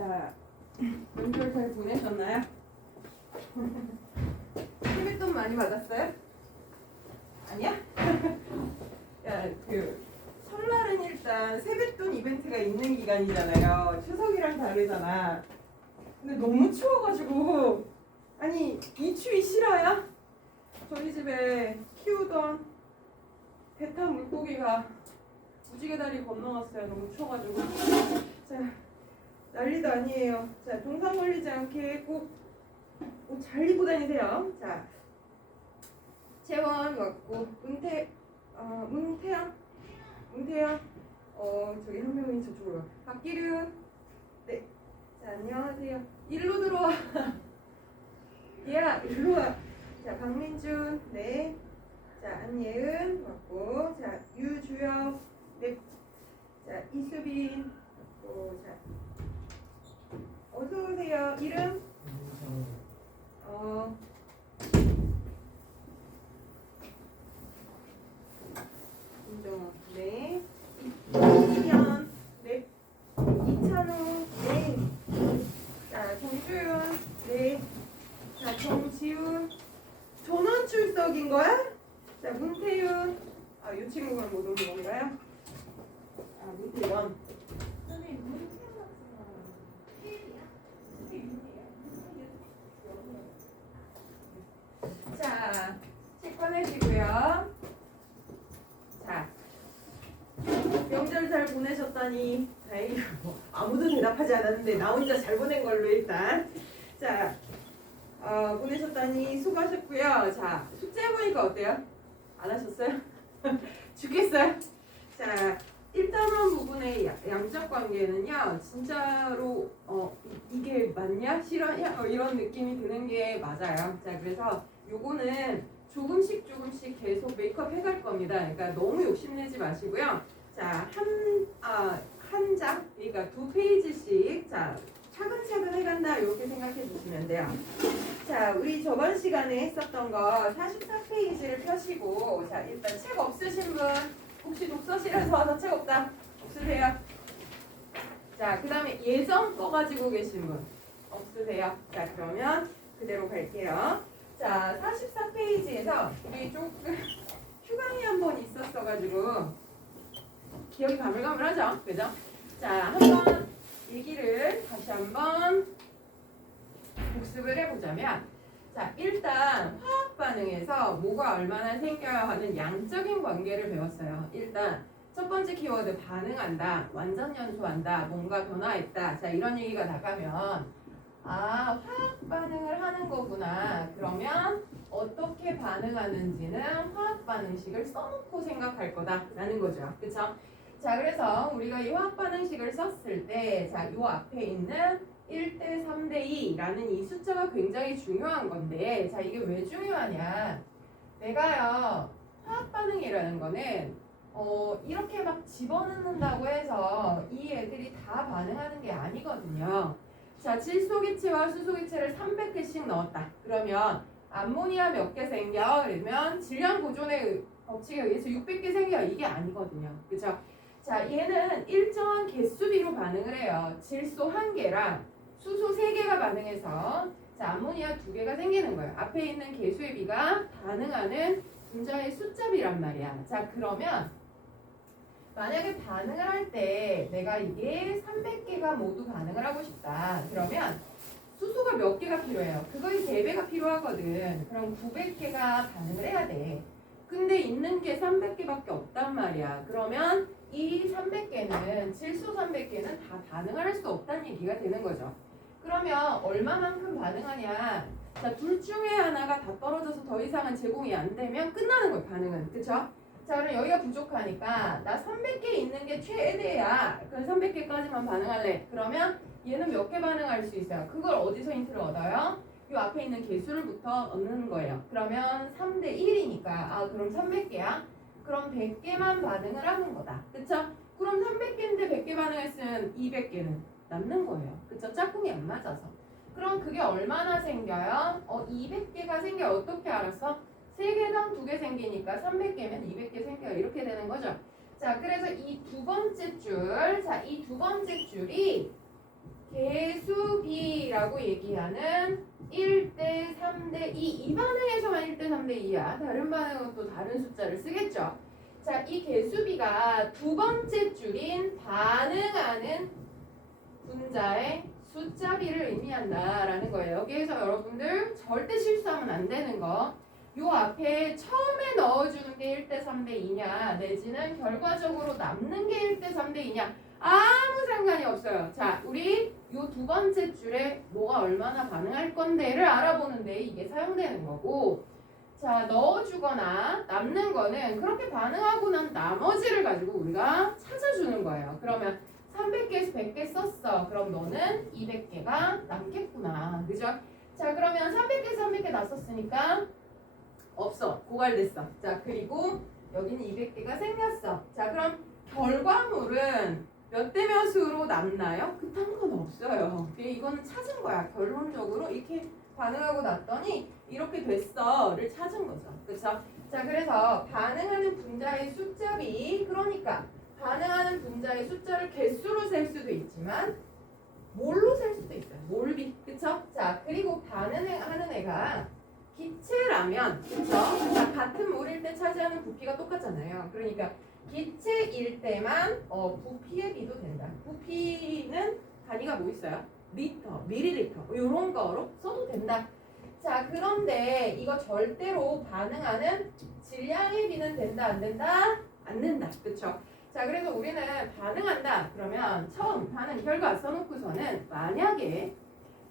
자, 명절 잘 보내셨나요? 세뱃돈 많이 받았어요? 아니야? 야, 설날은 일단 세뱃돈 이벤트가 있는 기간이잖아요. 추석이랑 다르잖아. 근데 너무 추워가지고 아니 이 추위 싫어요? 저희 집에 키우던 대탄 물고기가 무지개 다리 건너갔어요. 너무 추워가지고. 자, 난리도 아니에요. 자, 동상 걸리지 않게 꼭 옷 잘 입고 다니세요. 자, 채원 왔고 문태양 저기 한 명이 저쪽으로 가. 박기륜 네. 자, 안녕하세요. 일로 들어와. 얘야 일로 와. 자, 박민준 네. 자, 안예은 왔고. 자, 유주혁 네. 자, 이수빈 자, 어서 오세요. 이름 김정호 네. 이희연 네. 이찬호 네. 자, 정주윤 네. 자, 정지훈 전원 출석인 거야? 자, 문태윤 이 친구는 못 오는 건가요? 문태원 자, 책 꺼내시고요. 자, 명절 잘 보내셨다니 다행이고 아무도 대답하지 않았는데 나 혼자 잘 보낸 걸로 일단 자 보내셨다니 수고하셨고요. 자, 숙제 해보니까 어때요? 안 하셨어요? 죽겠어요? 자, 1단원 부분의 양적 관계는요 진짜로 이게 맞냐? 싫어냐? 이런 느낌이 드는 게 맞아요. 자, 그래서 요거는 조금씩 계속 메이크업 해갈 겁니다. 그러니까 너무 욕심내지 마시고요. 자, 한 장, 그러니까 2페이지씩 자 차근차근 해간다 이렇게 생각해 주시면 돼요. 자, 우리 저번 시간에 했었던 거 44페이지를 펴시고 자, 일단 책 없으신 분 혹시 독서실에서 와서 책 없으세요? 자, 그 다음에 예전 거 가지고 계신 분 없으세요? 자, 그러면 그대로 갈게요. 자, 44페이지에서 우리 조금 휴강이 한 번 있었어가지고 기억이 가물가물하죠? 그죠? 자, 한번 얘기를 다시 한번 복습을 해보자면 자, 일단 화학 반응에서 뭐가 얼마나 생겨야 하는 양적인 관계를 배웠어요. 일단 첫 번째 키워드 반응한다, 완전 연소한다, 뭔가 변화했다. 자, 이런 얘기가 나가면 화학 반응을 하는 거구나. 그러면 어떻게 반응하는지는 화학 반응식을 써놓고 생각할 거다라는 거죠. 그쵸? 자, 그래서 우리가 이 화학 반응식을 썼을 때 자, 요 앞에 있는 1대 3대 2라는 이 숫자가 굉장히 중요한 건데 자, 이게 왜 중요하냐? 내가요 화학 반응이라는 거는 이렇게 막 집어넣는다고 해서 이 애들이 다 반응하는 게 아니거든요. 자, 질소기체와 수소기체를 300개씩 넣었다. 그러면 암모니아 몇 개 생겨? 그러면 질량 보존의 법칙에 의해서 600개 생겨. 이게 아니거든요. 그죠? 자, 얘는 일정한 개수비로 반응을 해요. 질소 1개랑 수소 3개가 반응해서 자, 암모니아 2개가 생기는 거예요. 앞에 있는 개수의 비가 반응하는 분자의 숫자비란 말이야. 자, 그러면 만약에 반응을 할 때 내가 이게 300개가 모두 반응을 하고 싶다. 그러면 수소가 몇 개가 필요해요? 그거의 3배가 필요하거든. 그럼 900개가 반응을 해야 돼. 근데 있는 게 300개밖에 없단 말이야. 그러면 이 300개는 질소 300개는 다 반응을 할 수 없다는 얘기가 되는 거죠. 그러면 얼마만큼 반응하냐? 자, 둘 중에 하나가 다 떨어져서 더 이상은 제공이 안 되면 끝나는 거예요. 반응은. 그쵸? 자, 그럼 여기가 부족하니까 나 300개 있는 게 최대야. 그럼 300개까지만 반응할래. 그러면 얘는 몇 개 반응할 수 있어요? 그걸 어디서 힌트를 얻어요? 이 앞에 있는 개수를부터 얻는 거예요. 그러면 3대 1이니까 그럼 300개야? 그럼 100개만 반응을 하는 거다. 그쵸? 그럼 300개인데 100개 반응했으면 200개는 남는 거예요. 그쵸? 짝꿍이 안 맞아서. 그럼 그게 얼마나 생겨요? 200개가 생겨. 어떻게 알았어? 3개당 2개 생기니까 300개면 200개 생겨요. 이렇게 되는 거죠. 자, 그래서 이 두 번째 줄, 자, 이 두 번째 줄이 개수비라고 얘기하는 1대 3대 2. 이 반응에서만 1대 3대 2야. 다른 반응은 또 다른 숫자를 쓰겠죠. 자, 이 개수비가 두 번째 줄인 반응하는 분자의 숫자비를 의미한다라는 거예요. 여기에서 여러분들 절대 실수하면 안 되는 거. 요 앞에 처음에 넣어주는 게 1대 3대 2냐 내지는 결과적으로 남는 게 1대 3대 2냐 아무 상관이 없어요. 자, 우리 요 두 번째 줄에 뭐가 얼마나 반응할 건데를 알아보는데 이게 사용되는 거고, 자, 넣어주거나 남는 거는 그렇게 반응하고 난 나머지를 가지고 우리가 찾아주는 거예요. 그러면 300개에서 100개 썼어. 그럼 너는 200개가 남겠구나. 그죠? 자, 그러면 300개, 300개 났었으니까 없어. 고갈됐어. 자, 그리고 여기는 200개가 생겼어. 자, 그럼 결과물은 몇 대 몇으로 남나요? 그딴 건 없어요. 이거는 찾은 거야. 결론적으로 이렇게 반응하고 났더니 이렇게 됐어를 찾은 거죠. 그렇죠? 자, 그래서 반응하는 분자의 숫자비, 그러니까 반응하는 분자의 숫자를 개수로 셀 수도 있지만 몰로 셀 수도 있어요. 몰비. 그쵸? 자, 그리고 반응하는 애가 기체라면, 그쵸? 자, 같은 물일 때 차지하는 부피가 똑같잖아요. 그러니까 기체일 때만 부피의 비도 된다. 부피는 단위가 뭐 있어요? 리터, 밀리리터 이런 거로 써도 된다. 자, 그런데 이거 절대로 반응하는 질량의 비는 된다, 안 된다? 안 된다. 그쵸? 자, 그래서 우리는 반응한다. 그러면 처음 반응 결과 써놓고서는 만약에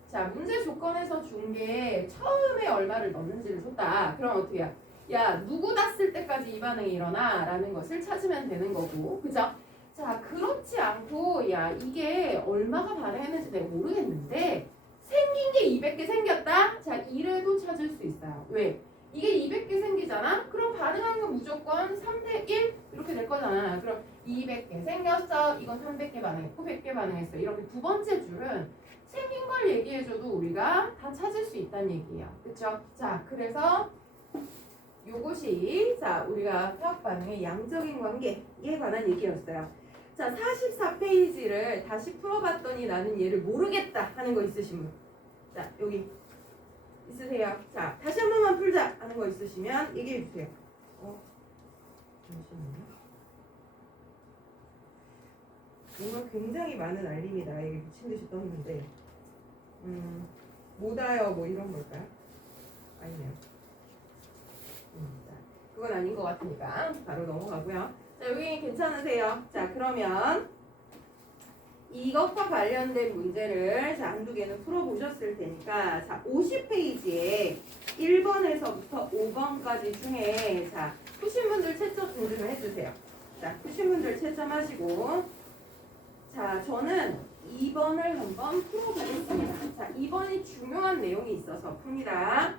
자, 문제 조건에서 준 게 처음에 얼마를 넣는지를 줬다. 그럼 어떻게 해요? 야, 누구 das을 때까지 이 반응이 일어나? 라는 것을 찾으면 되는 거고. 그죠? 자, 그렇지 않고 야, 이게 얼마가 반응했는지 내가 모르겠는데 생긴 게 200개 생겼다? 자, 이래도 찾을 수 있어요. 왜? 이게 200개 생기잖아? 그럼 반응하는 건 무조건 3대 1 이렇게 될 거잖아. 그럼 200개 생겼어. 이건 300개 반응했고 100개 반응했어. 이렇게 두 번째 줄은 생긴 걸 얘기해줘도 우리가 다 찾을 수 있다는 얘기예요. 그쵸? 자, 그래서 요것이 자, 우리가 화학 반응의 양적인 관계에 관한 얘기였어요. 자, 44페이지를 다시 풀어봤더니 나는 얘를 모르겠다 하는 거 있으신 분? 자, 여기 있으세요? 자, 다시 한 번만 풀자 하는 거 있으시면 얘기해 주세요. 잠시만요. 오늘 굉장히 많은 알림이다. 이게 미친 듯이 떴는데, 못 와요 뭐 이런 걸까요? 아니네요. 자, 그건 아닌 것 같으니까 바로 넘어가고요. 자, 여기 괜찮으세요? 자, 그러면 이것과 관련된 문제를 자, 한두 개는 풀어보셨을 테니까 자, 50페이지에 1번에서부터 5번까지 중에 자, 푸신 분들 채점 좀 해주세요. 자, 푸신 분들 채점하시고 자, 저는 2번을 한번 풀어보겠습니다. 자, 2번이 중요한 내용이 있어서 풉니다.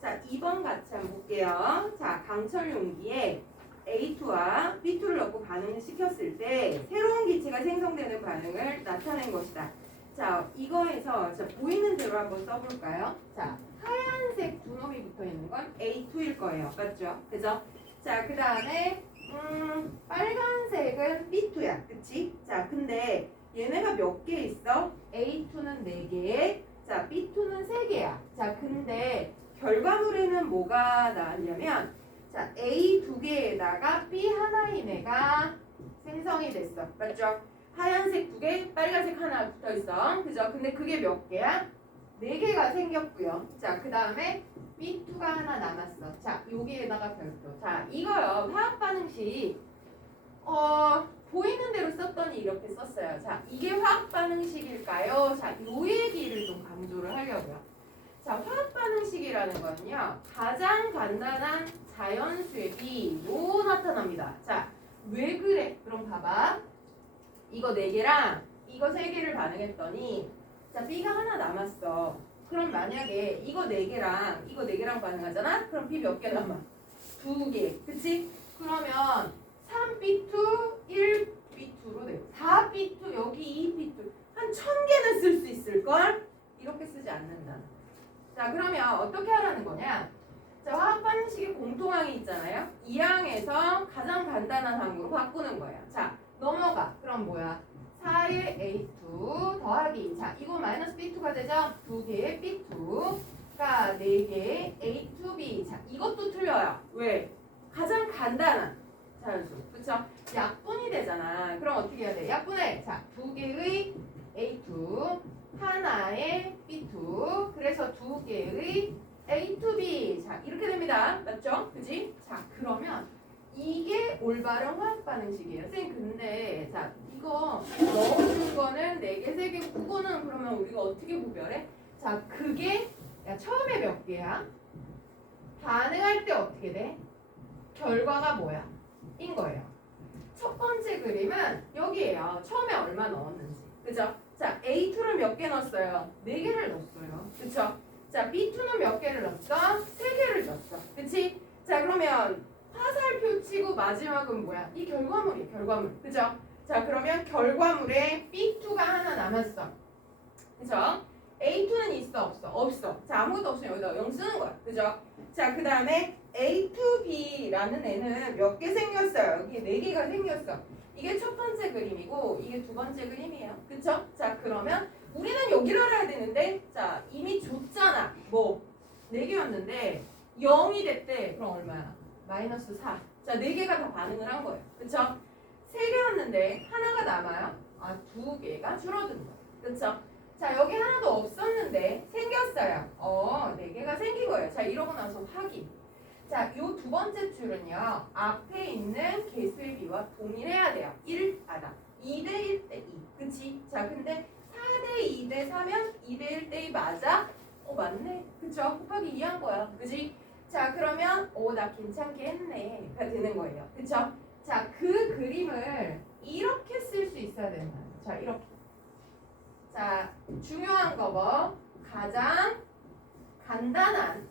자, 2번 같이 한번 볼게요. 자, 강철 용기에 A2와 B2를 넣고 반응을 시켰을 때 새로운 기체가 생성되는 반응을 나타낸 것이다. 자, 이거에서 자, 보이는 대로 한번 써볼까요? 자, 하얀색 두 놈이 붙어 있는 건 A2일 거예요. 맞죠? 그죠? 자, 그 다음에 빨간색은 B2야. 그치? 자, 근데 얘네가 몇 개 있어? A2는 4개, 자, B2는 3개야. 자, 근데 결과물에는 뭐가 나왔냐면 자, A 2개에다가 B 하나인 애가 생성이 됐어. 맞죠? 하얀색 2개, 빨간색 하나 붙어 있어. 그죠? 근데 그게 몇 개야? 4개가 생겼고요. 자, 그 다음에 B2가 하나 남았어. 자, 여기에다가 별도. 자, 이거요. 화학 반응식 보이는 대로 썼더니 이렇게 썼어요. 자, 이게 화학 반응식일까요? 자, 요 얘기를 좀 강조를 하려고요. 자, 화학 반응식이라는 거는요, 가장 간단한 자연수의 B로 나타납니다. 자, 왜 그래? 그럼 봐봐. 이거 4개랑 이거 3개를 반응했더니 자, B가 하나 남았어. 그럼 만약에 이거 4개랑 이거 4개랑 반응하잖아? 그럼 B 몇 개 남아? 2개. 그치? 그러면 3B2, 1B2로 돼요. 4B2, 여기 2B2. 한 1000개는 쓸 수 있을걸? 이렇게 쓰지 않는다. 자, 그러면 어떻게 하라는 거냐? 자, 화학 반응식의 공통항이 있잖아요. 이 항에서 가장 간단한 항으로 바꾸는 거예요. 자, 넘어가. 그럼 뭐야? 4의 A2 더하기. 자, 자, 이거 마이너스 B2가 되죠? 2개의 B2가 4개의 A2B. 자, 이것도 틀려요. 왜? 가장 간단한 자연수. 그쵸? 약분이 되잖아. 그럼 어떻게 해야 돼? 약분해. 자, 2개의 A2, 하나의 B2. 그래서 2개의 A2B. 자, 이렇게 됩니다. 맞죠? 그지? 자, 그러면 이게 올바른 화학 반응식이에요. 선생님, 근데 자, 이거 넣어준 거는 4개, 3개, 그거는 그러면 우리가 어떻게 구별해? 자, 그게 야, 처음에 몇 개야? 반응할 때 어떻게 돼? 결과가 뭐야? 인 거예요. 첫 번째 그림은 여기에요. 처음에 얼마 넣었는지. 그죠? 자, A2를 몇 개 넣었어요? 4개를 넣었어요. 그쵸? 자, B2는 몇 개를 넣었어? 3개를 넣었어. 그치? 자, 그러면 화살표 치고 마지막은 뭐야? 이 결과물이에요. 결과물. 그죠? 자, 그러면 결과물에 B2가 하나 남았어. 그죠? A2는 있어? 없어? 없어. 자, 아무것도 없으면 여기다 0 쓰는 거야. 그죠? 자, 그 다음에 A2B라는 애는 몇 개 생겼어요? 여기 4개가 생겼어. 이게 첫 번째 그림이고 이게 두 번째 그림이에요. 그쵸? 자, 그러면 우리는 여기를 알아야 되는데 자, 이미 줬잖아. 뭐? 4개였는데 0이 됐대. 그럼 얼마야? 마이너스 4. 자, 4개가 다 반응을 한 거예요. 그쵸? 3개였는데 하나가 남아요. 아, 2개가 줄어든 거예요. 그쵸? 자, 여기 하나도 없었는데 생겼어요. 4개가 생긴 거예요. 자, 이러고 나서 확인. 자, 요 두 번째 줄은요. 앞에 있는 개수비와 동일해야 돼요. 1하다. 2대 1대 2. 그치? 자, 근데 4대 2대 4면 2대 1대 2 맞아? 맞네. 그쵸? 곱하기 2한 거야. 그치? 자, 그러면 나 괜찮게 했네. 가 되는 거예요. 그쵸? 자, 그 그림을 이렇게 쓸 수 있어야 되는 거예요. 자, 이렇게. 자, 중요한 거 뭐? 가장 간단한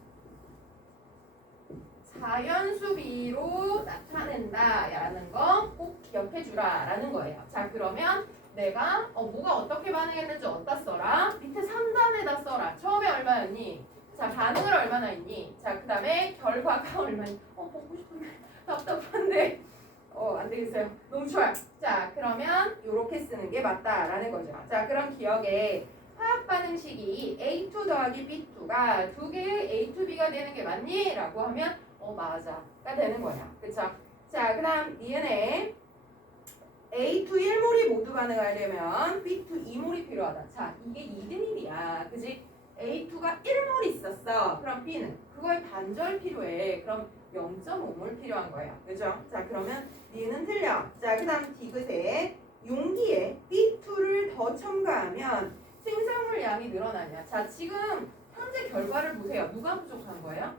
자연수비로 나타낸다라는 거 꼭 기억해 주라라는 거예요. 자, 그러면 내가 뭐가 어떻게 반응했는지 어디다 써라? 밑에 3단에다 써라. 처음에 얼마였니? 자, 반응을 얼마나 했니? 자, 그 다음에 결과가 얼마니? 보고 싶은데 답답한데 안 되겠어요. 너무 좋아요. 자, 그러면 이렇게 쓰는 게 맞다라는 거죠. 자, 그럼 기억에 화학 반응식이 A2 더하기 B2가 2개의 A2B가 되는 게 맞니? 라고 하면 맞아가 되는 거야. 그쵸? 자, 그 다음 니은에 A2 1몰이 모두 반응하려면 B2 2몰이 필요하다. 자, 이게 2대1이야. 그지? A2가 1몰 있었어. 그럼 B는 그거의 반절 필요해. 그럼 0.5몰 필요한 거예요. 그죠? 자, 그러면 니은은 틀려. 자, 그 다음 디귿에 용기에 B2를 더 첨가하면 생산물 양이 늘어나냐. 자, 지금 현재 결과를 보세요. 누가 부족한 거예요?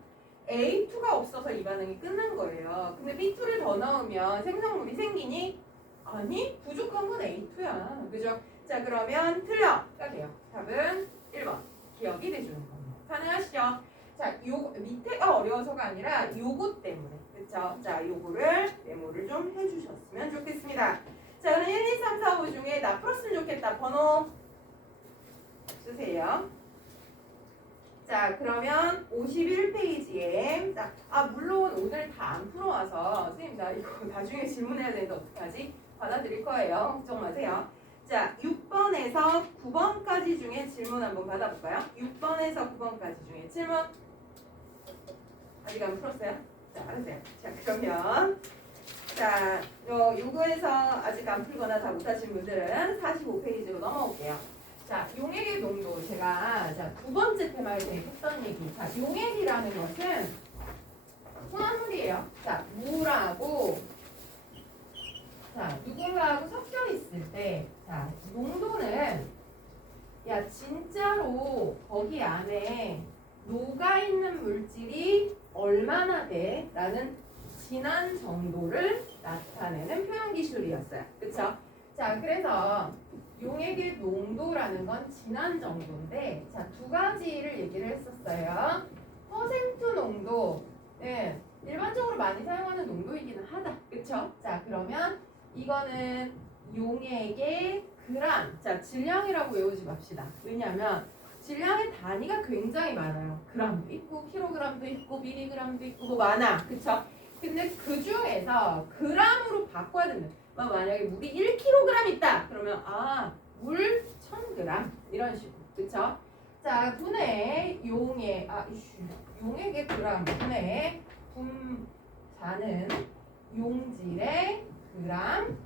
A2가 없어서 이 반응이 끝난 거예요. 근데 B2를 더 넣으면 생성물이 생기니? 아니, 부족한 건 A2야. 그죠? 자, 그러면 틀려가 돼요. 답은 1번. 기억이 돼주는 겁니다. 가능하시죠? 자, 요 밑에가 어려워서가 아니라 요거 때문에. 그쵸? 자, 요거를 메모를 좀 해주셨으면 좋겠습니다. 자, 그럼 1, 2, 3, 4, 5 중에 나 풀었으면 좋겠다. 번호 쓰세요. 자, 그러면 51페이지에 물론 오늘 다 안 풀어와서 선생님 나 이거 나중에 질문해야 되는데 어떡하지? 받아드릴 거예요. 걱정 마세요. 자, 6번에서 9번까지 중에 질문 한번 받아볼까요? 6번에서 9번까지 중에 질문 아직 안 풀었어요? 자, 알았어요. 자, 그러면 요거에서 아직 안 풀거나 다 못하신 분들은 45페이지로 넘어올게요. 자, 용액의 농도 제가 두 번째 테마에 대해 했던 얘기. 자, 용액이라는 것은 혼합물이에요. 자, 물하고 누군가하고 섞여 있을 때 농도는 진짜로 거기 안에 녹아있는 물질이 얼마나 돼? 라는 진한 정도를 나타내는 표현 기술이었어요. 그쵸? 자, 그래서 용액의 농도라는 건 진한 정도인데 두 가지를 얘기를 했었어요. 퍼센트 농도는 일반적으로 많이 사용하는 농도이기는 하다. 그쵸? 자, 그러면 이거는 용액의 그람. 자, 질량이라고 외우지 맙시다. 왜냐하면 질량의 단위가 굉장히 많아요. 그람도 있고 킬로그램도 있고 미리그램도 있고 뭐 많아. 그쵸? 근데 그 중에서 그람으로 바꿔야 된다. 만약에 물이 1kg 있다. 그러면 물 1000g 이런 식으로. 그쵸? 자, 분해 용액 용액의 그람 분해 분자는 용질의 그람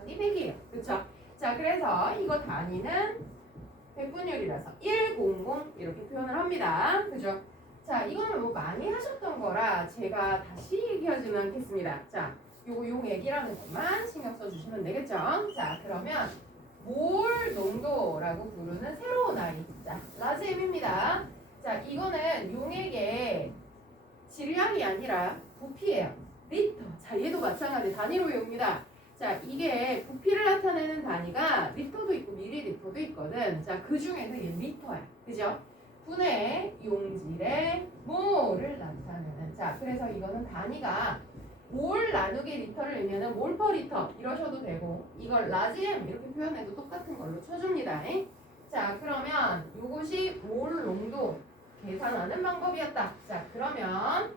여기 100이에요. 그쵸? 자, 그래서 이거 단위는 백분율이라서 100 이렇게 표현을 합니다. 그죠? 자, 이거는 뭐 많이 하셨던 거라 제가 다시 얘기하지는 않겠습니다. 자, 요거 용액이라는 것만 신경 써주시면 되겠죠? 자, 그러면 몰 농도라고 부르는 새로운 아이. 자, 라지엠입니다. 자, 이거는 용액의 질량이 아니라 부피예요. 리터. 자, 얘도 마찬가지 단위로 외웁니다. 자, 이게 부피를 나타내는 단위가 리터도 있고 밀리리터도 있거든. 자, 그 중에서 얘 리터야. 그죠? 분해 용질의 몰을 나타내는. 자, 그래서 이거는 단위가 몰 나누기 리터를 내면은 몰 퍼 리터 이러셔도 되고, 이걸 라지엠 이렇게 표현해도 똑같은 걸로 쳐줍니다. 자, 그러면 이것이 몰 농도 계산하는 방법이었다. 자, 그러면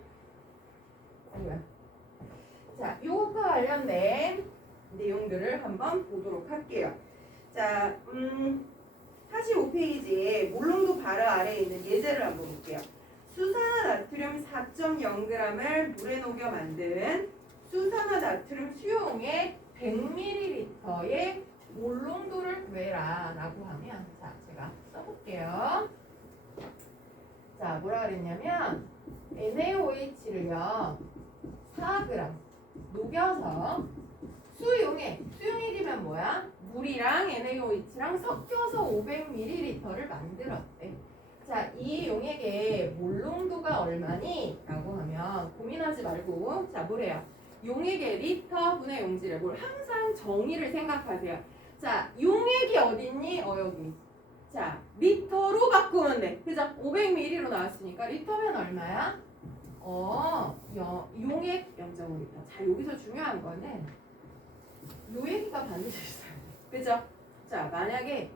자, 요것과 관련된 내용들을 한번 보도록 할게요. 자, 45페이지에 몰농도 바로 아래에 있는 예제를 한번 볼게요. 수산화나트륨 4.0g을 물에 녹여 만든 수산화나트륨 수용액 100ml의 몰농도를 구해라 라고 하면, 자, 제가 써볼게요. 자, 뭐라 그랬냐면 NaOH를요 4g 녹여서 수용액이면 뭐야? 물이랑 NaOH랑 섞여서 500ml를 만들었대. 자, 이 용액의 몰농도가 얼마니? 라고 하면 고민하지 말고, 자, 뭐래요? 용액의 리터 분의 용질의 몰. 항상 정의를 생각하세요. 자, 용액이 어딨니? 여기. 자, 리터로 바꾸면 돼. 그죠? 500ml로 나왔으니까 리터면 얼마야? 용액 0.5리터. 자, 여기서 중요한 거는 요 얘기가 반드시 있어요. 그죠? 자, 만약에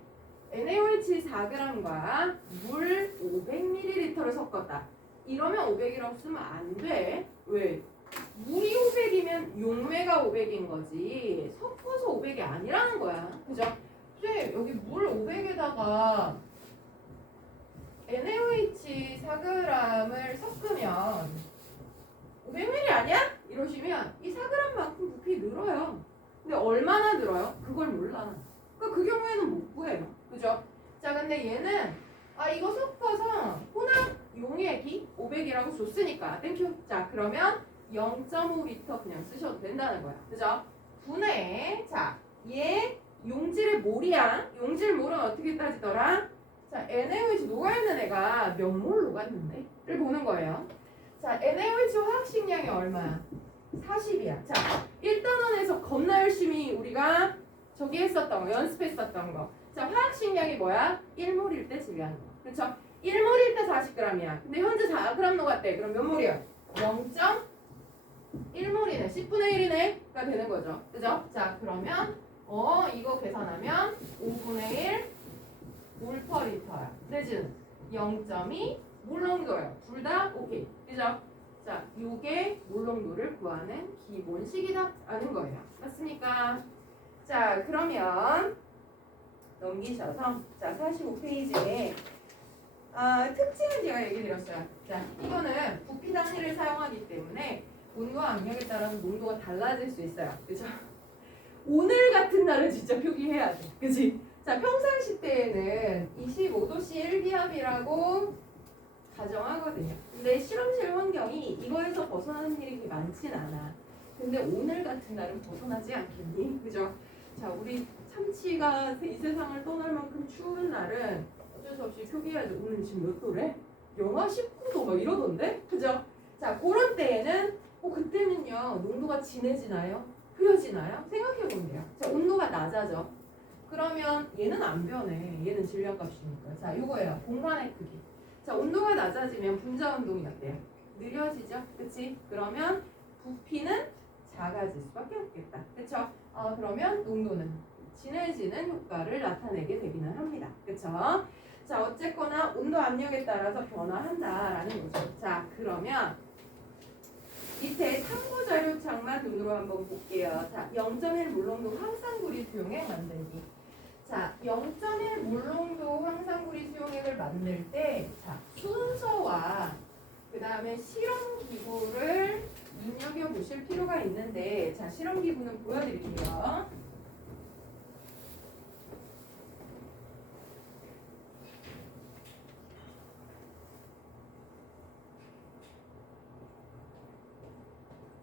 NaOH 4g과 물 500ml를 섞었다. 이러면 500이라고 쓰면 안 돼. 왜? 물이 500이면 용매가 500인 거지. 섞어서 500이 아니라는 거야. 그죠? 근데 여기 물 500에다가 NaOH 4g을 섞으면 500ml 아니야? 이러시면 이 4g만큼 부피 늘어요. 근데 얼마나 늘어요? 그걸 몰라. 그러니까 그 경우에는 못 구해요. 그죠? 자, 근데 얘는 이거 섞어서 혼합 용액이 500이라고 줬으니까 땡큐. 자, 그러면 0.5리터 그냥 쓰셔도 된다는 거야. 그죠? 분해. 자, 얘 용질의 몰이야. 용질 몰은 어떻게 따지더라? 자, NaOH 녹아있는 애가 몇 몰 녹았는데? 를 보는 거예요. 자, NaOH 화학식량이 얼마야? 40이야. 자, 1단원에서 겁나 열심히 우리가 저기 했었던 거, 연습했었던 거. 자, 화학식량이 뭐야? 1몰일 때 질량 거. 그렇죠? 1몰일 때 40g이야. 근데 현재 4g 녹았대. 그럼 몇 몰이야? 0.1몰이네. 10분의 1이네가 되는 거죠. 그죠? 자, 그러면 이거 계산하면 5분의 1 몰 퍼 리터야. 내지는 0.2 몰농도예요. 둘 다 오케이. 그죠? 자, 요게 몰농도를 구하는 기본식이다라는 거예요. 맞습니까? 자, 그러면 넘기셔서 자, 45페이지에 특징을 제가 얘기 드렸어요. 자, 이거는 부피 단위를 사용하기 때문에 온도와 압력에 따라서 농도가 달라질 수 있어요. 그죠? 오늘 같은 날은 진짜 표기해야 돼. 그치? 자, 평상시 때에는 25도씨 1기압이라고 가정하거든요. 근데 실험실 환경이 이거에서 벗어나는 일이 그렇게 많진 않아. 근데 오늘 같은 날은 벗어나지 않겠니? 그죠? 자, 우리 참치가 이 세상을 떠날 만큼 추운 날은 어쩔 수 없이 표기해야죠. 오늘 지금 몇 도래? 영하 19도 막 이러던데? 그죠? 자, 그런 때에는 그때는요 농도가 진해지나요? 흐려지나요? 생각해 보면 돼요. 자, 온도가 낮아져. 그러면 얘는 안 변해. 얘는 질량값이니까. 자, 요거예요. 공간의 크기. 자, 온도가 낮아지면 분자 운동이 어때요? 느려지죠? 그치? 그러면 부피는 작아질 수밖에 없겠다. 그쵸? 그러면 농도는 진해지는 효과를 나타내게 되기는 합니다. 그쵸? 자, 어쨌거나 온도 압력에 따라서 변화한다라는 거죠. 자, 그러면 밑에 참고 자료창만 눈으로 한번 볼게요. 자, 0.1 몰농도 황산구리 수용액 만들기. 자, 0.1 몰롱도 황상구리 수용액을 만들 때 자, 순서와 그 다음에 실험 기구를 눈여겨보실 필요가 있는데 자, 실험 기구는 보여드릴게요.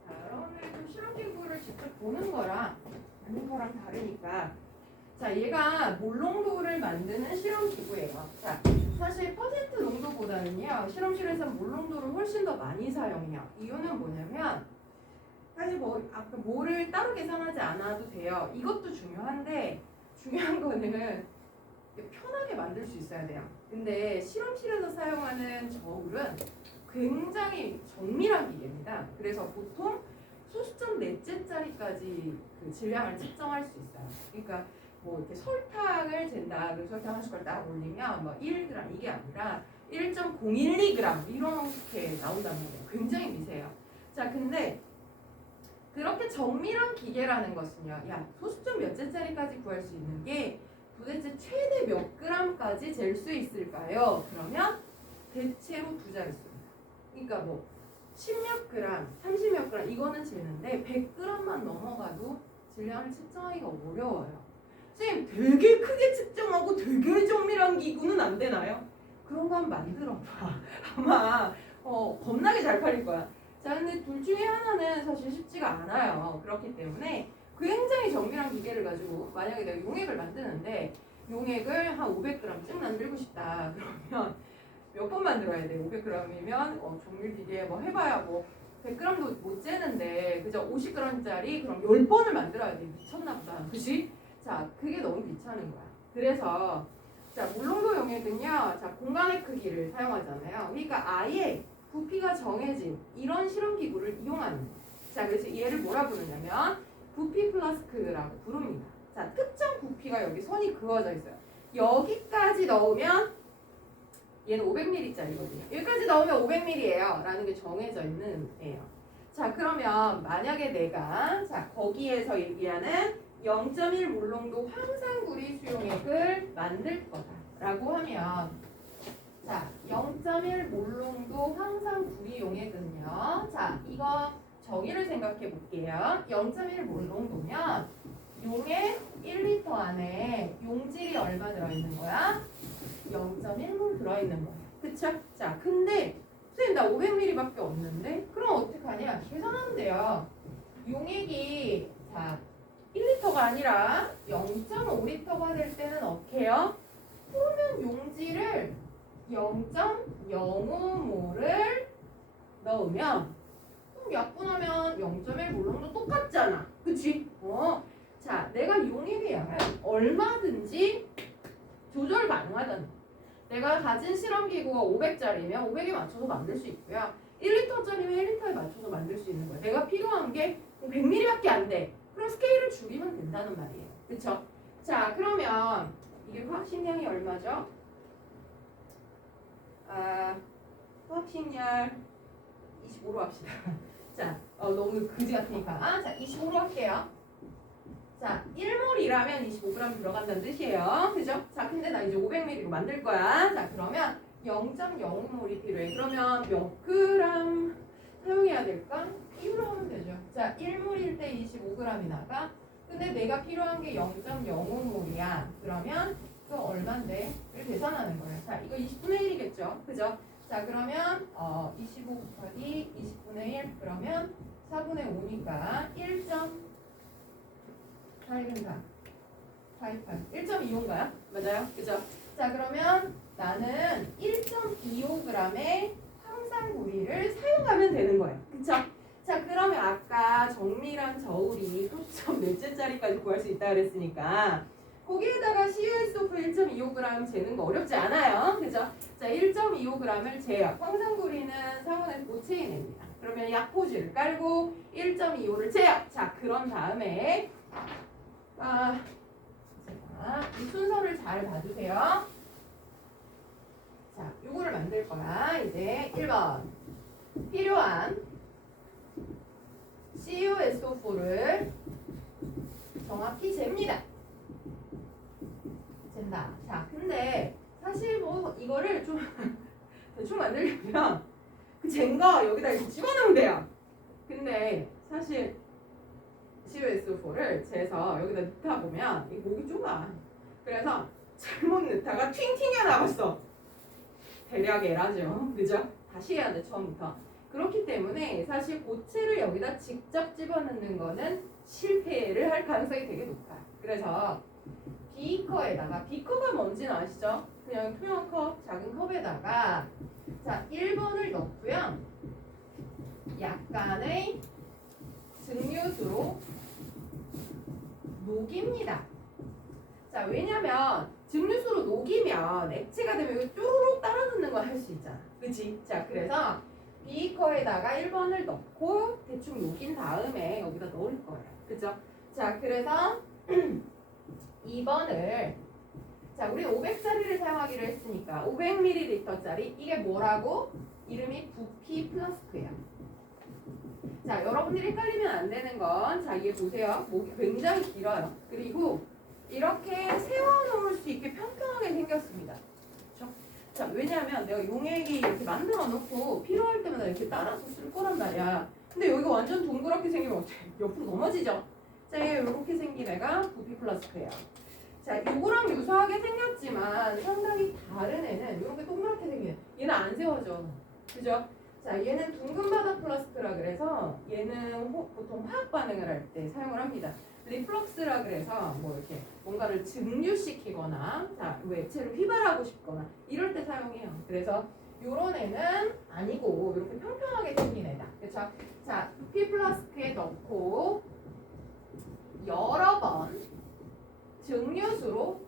자, 여러분들이 실험 기구를 직접 보는 거랑 아닌 거랑 다르니까 자, 얘가 몰롱도를 만드는 실험 기구예요. 자, 사실 퍼센트 농도보다는요, 실험실에서 몰롱도를 훨씬 더 많이 사용해요. 이유는 뭐냐면, 사실 뭐, 아까 뭐를 따로 계산하지 않아도 돼요. 이것도 중요한데, 중요한 거는 편하게 만들 수 있어야 돼요. 근데 실험실에서 사용하는 저울은 굉장히 정밀한 기계입니다. 그래서 보통 소수점 넷째짜리까지 그 질량을 측정할 수 있어요. 그러니까 뭐 이렇게 설탕을 잰다. 그 설탕 한 숟갈 딱 올리면 뭐 1g 이게 아니라 1.012g 이렇게 나온다는 거예요. 굉장히 미세해요. 자, 근데 그렇게 정밀한 기계라는 것은요. 야, 소수점 몇째짜리까지 구할 수 있는 게 도대체 최대 몇 g까지 잴 수 있을까요? 그러면 대체로 두 자릿수입니다. 그러니까 뭐 10몇 g, 30몇 g 이거는 재는데 100g만 넘어가도 질량을 측정하기가 어려워요. 선생님 되게 크게 측정하고 되게 정밀한 기구는 안 되나요? 그런 거 한번 만들어봐. 아마 겁나게 잘 팔릴 거야. 자, 근데 둘 중에 하나는 사실 쉽지가 않아요. 그렇기 때문에 굉장히 정밀한 기계를 가지고 만약에 내가 용액을 만드는데 용액을 한 500g쯤 만들고 싶다. 그러면 몇 번 만들어야 돼? 500g이면 정밀 기계 뭐 해봐야 뭐 100g도 못 재는데 그저 50g짜리 그럼 10번을 만들어야 돼. 미쳤나 보다. 그치? 자, 그게 너무 귀찮은 거야. 그래서 자, 몰롱도 용액은요. 자, 공간의 크기를 사용하잖아요. 그러니까 아예 부피가 정해진 이런 실험 기구를 이용하는 거예요. 자, 그래서 얘를 뭐라 부르냐면 부피 플라스크라고 부릅니다. 자, 특정 부피가 여기 선이 그어져 있어요. 여기까지 넣으면 얘는 500ml짜리거든요. 여기까지 넣으면 500ml예요. 라는 게 정해져 있는 애예요. 자, 그러면 만약에 내가 자, 거기에서 얘기하는 0.1 몰롱도 황산구리 수용액을 만들 거다라고 하면 자, 0.1 몰롱도 황산구리 용액은요. 자, 이거 정의를 생각해 볼게요. 0.1 몰롱도면 용액 1리터 안에 용질이 얼마 들어있는 거야? 0.1몰 들어있는 거야. 그쵸? 자, 근데 선생님 나 500ml밖에 없는데? 그럼 어떡하냐? 계산하면 돼요. 용액이 자 1리터가 아니라 0.5리터가 될 때는 어떻게 해요? 그러면 용질을 0.05몰을 넣으면 그럼 약분하면 0.1 몰롱도 똑같잖아. 그치? 자, 내가 용액의 양을 얼마든지 조절 가능하다는 거. 내가 가진 실험기구가 500짜리면 500에 맞춰서 만들 수 있고요. 1리터짜리면 1리터에 맞춰서 만들 수 있는 거야. 내가 필요한 게 100ml밖에 안 돼. 그럼 스케일을 줄이면 된다는 말이에요. 그쵸? 자, 그러면 이게 화학식량이 얼마죠? 화학식량 25로 합시다. 자, 너무 그지 같으니까. 자, 25로 할게요. 자, 1몰이라면 25g 들어간다는 뜻이에요. 그죠? 자, 근데 나 이제 500ml로 만들 거야. 자, 그러면 0.05몰이 필요해. 그러면 몇 g 사용해야 될까? 2로 하면 되죠. 자, 1몰일 때 25g이 나가. 근데 내가 필요한 게 0.05몰이야. 그러면 그거 얼만데? 를 계산하는 거예요. 자, 이거 20분의 1이겠죠? 그죠? 자, 그러면 25 곱하기 20분의 1 그러면 4분의 5니까 1.414 428 1.25인가요? 맞아요? 그죠? 자, 그러면 나는 1.25g의 황산구리를 사용하면 되는 거예요. 그쵸? 자, 그러면 아까 정밀한 저울이 소수점 넷째짜리까지 구할 수 있다 그랬으니까 거기에다가 CuSO4 1.25g 재는 거 어렵지 않아요. 그죠? 자, 1.25g을 재요. 황산구리는 상온에서 고체인입니다. 그러면 약포지를 깔고 1.25를 재요. 자, 그런 다음에 이 순서를 잘 봐주세요. 자, 요거를 만들 거야. 이제 1번 필요한 CuSO4를 정확히 잽니다. 된다. 자, 근데 사실 뭐 이거를 좀 대충 만들려면 그 젠거 여기다 이렇게 집어넣으면 돼요. 근데 사실 COSO4를 재서 여기다 넣다 보면 이 목이 좁아. 그래서 잘못 넣다가 튕 튀겨나갔어. 대략 에라죠. 그죠? 다시 해야 돼, 처음부터. 그렇기 때문에 사실 고체를 여기다 직접 집어넣는 거는 실패를 할 가능성이 되게 높아요. 그래서 비커에다가, 비커가 뭔지는 아시죠? 그냥 투명 컵, 작은 컵에다가 자 1번을 넣고요. 약간의 증류수로 녹입니다. 자, 왜냐면 증류수로 녹이면 액체가 되면 이거 쭈루룩 따라 넣는 거 할 수 있잖아. 그치? 자, 그래서 비커에다가 1번을 넣고 대충 녹인 다음에 여기다 넣을 거예요. 그죠? 자, 그래서 2번을 자, 우리 500짜리를 사용하기로 했으니까 500ml짜리 이게 뭐라고? 이름이 부피 플라스크예요. 자, 여러분들이 헷갈리면 안 되는 건 자, 이게 보세요. 목이 굉장히 길어요. 그리고 이렇게 세워놓을 수 있게 평평하게 생겼습니다. 그렇죠? 자, 왜냐하면 내가 용액이 이렇게 만들어 놓고 필요할 때마다 이렇게 따라서 쓸 거란 말이야. 근데 여기가 완전 동그랗게 생기면 어떻게 옆으로 넘어지죠? 자, 이렇게 생긴 애가 부피 플라스크예요. 자, 요거랑 유사하게 생겼지만 상당히 다른 애는 이렇게 동그랗게 생긴 애. 얘는 안 세워져. 그죠? 자, 얘는 둥근 바닥 플라스크라 그래서 얘는 보통 화학 반응을 할 때 사용을 합니다. 리플럭스라 그래서 뭐 이렇게 뭔가를 증류시키거나 자, 뭐 액체를 휘발하고 싶거나 이럴 때 사용해요. 그래서 요런 애는 아니고 이렇게 평평하게 생긴 애다. 그렇죠? 자, 부피 플라스크에 넣고 여러 번 증류수로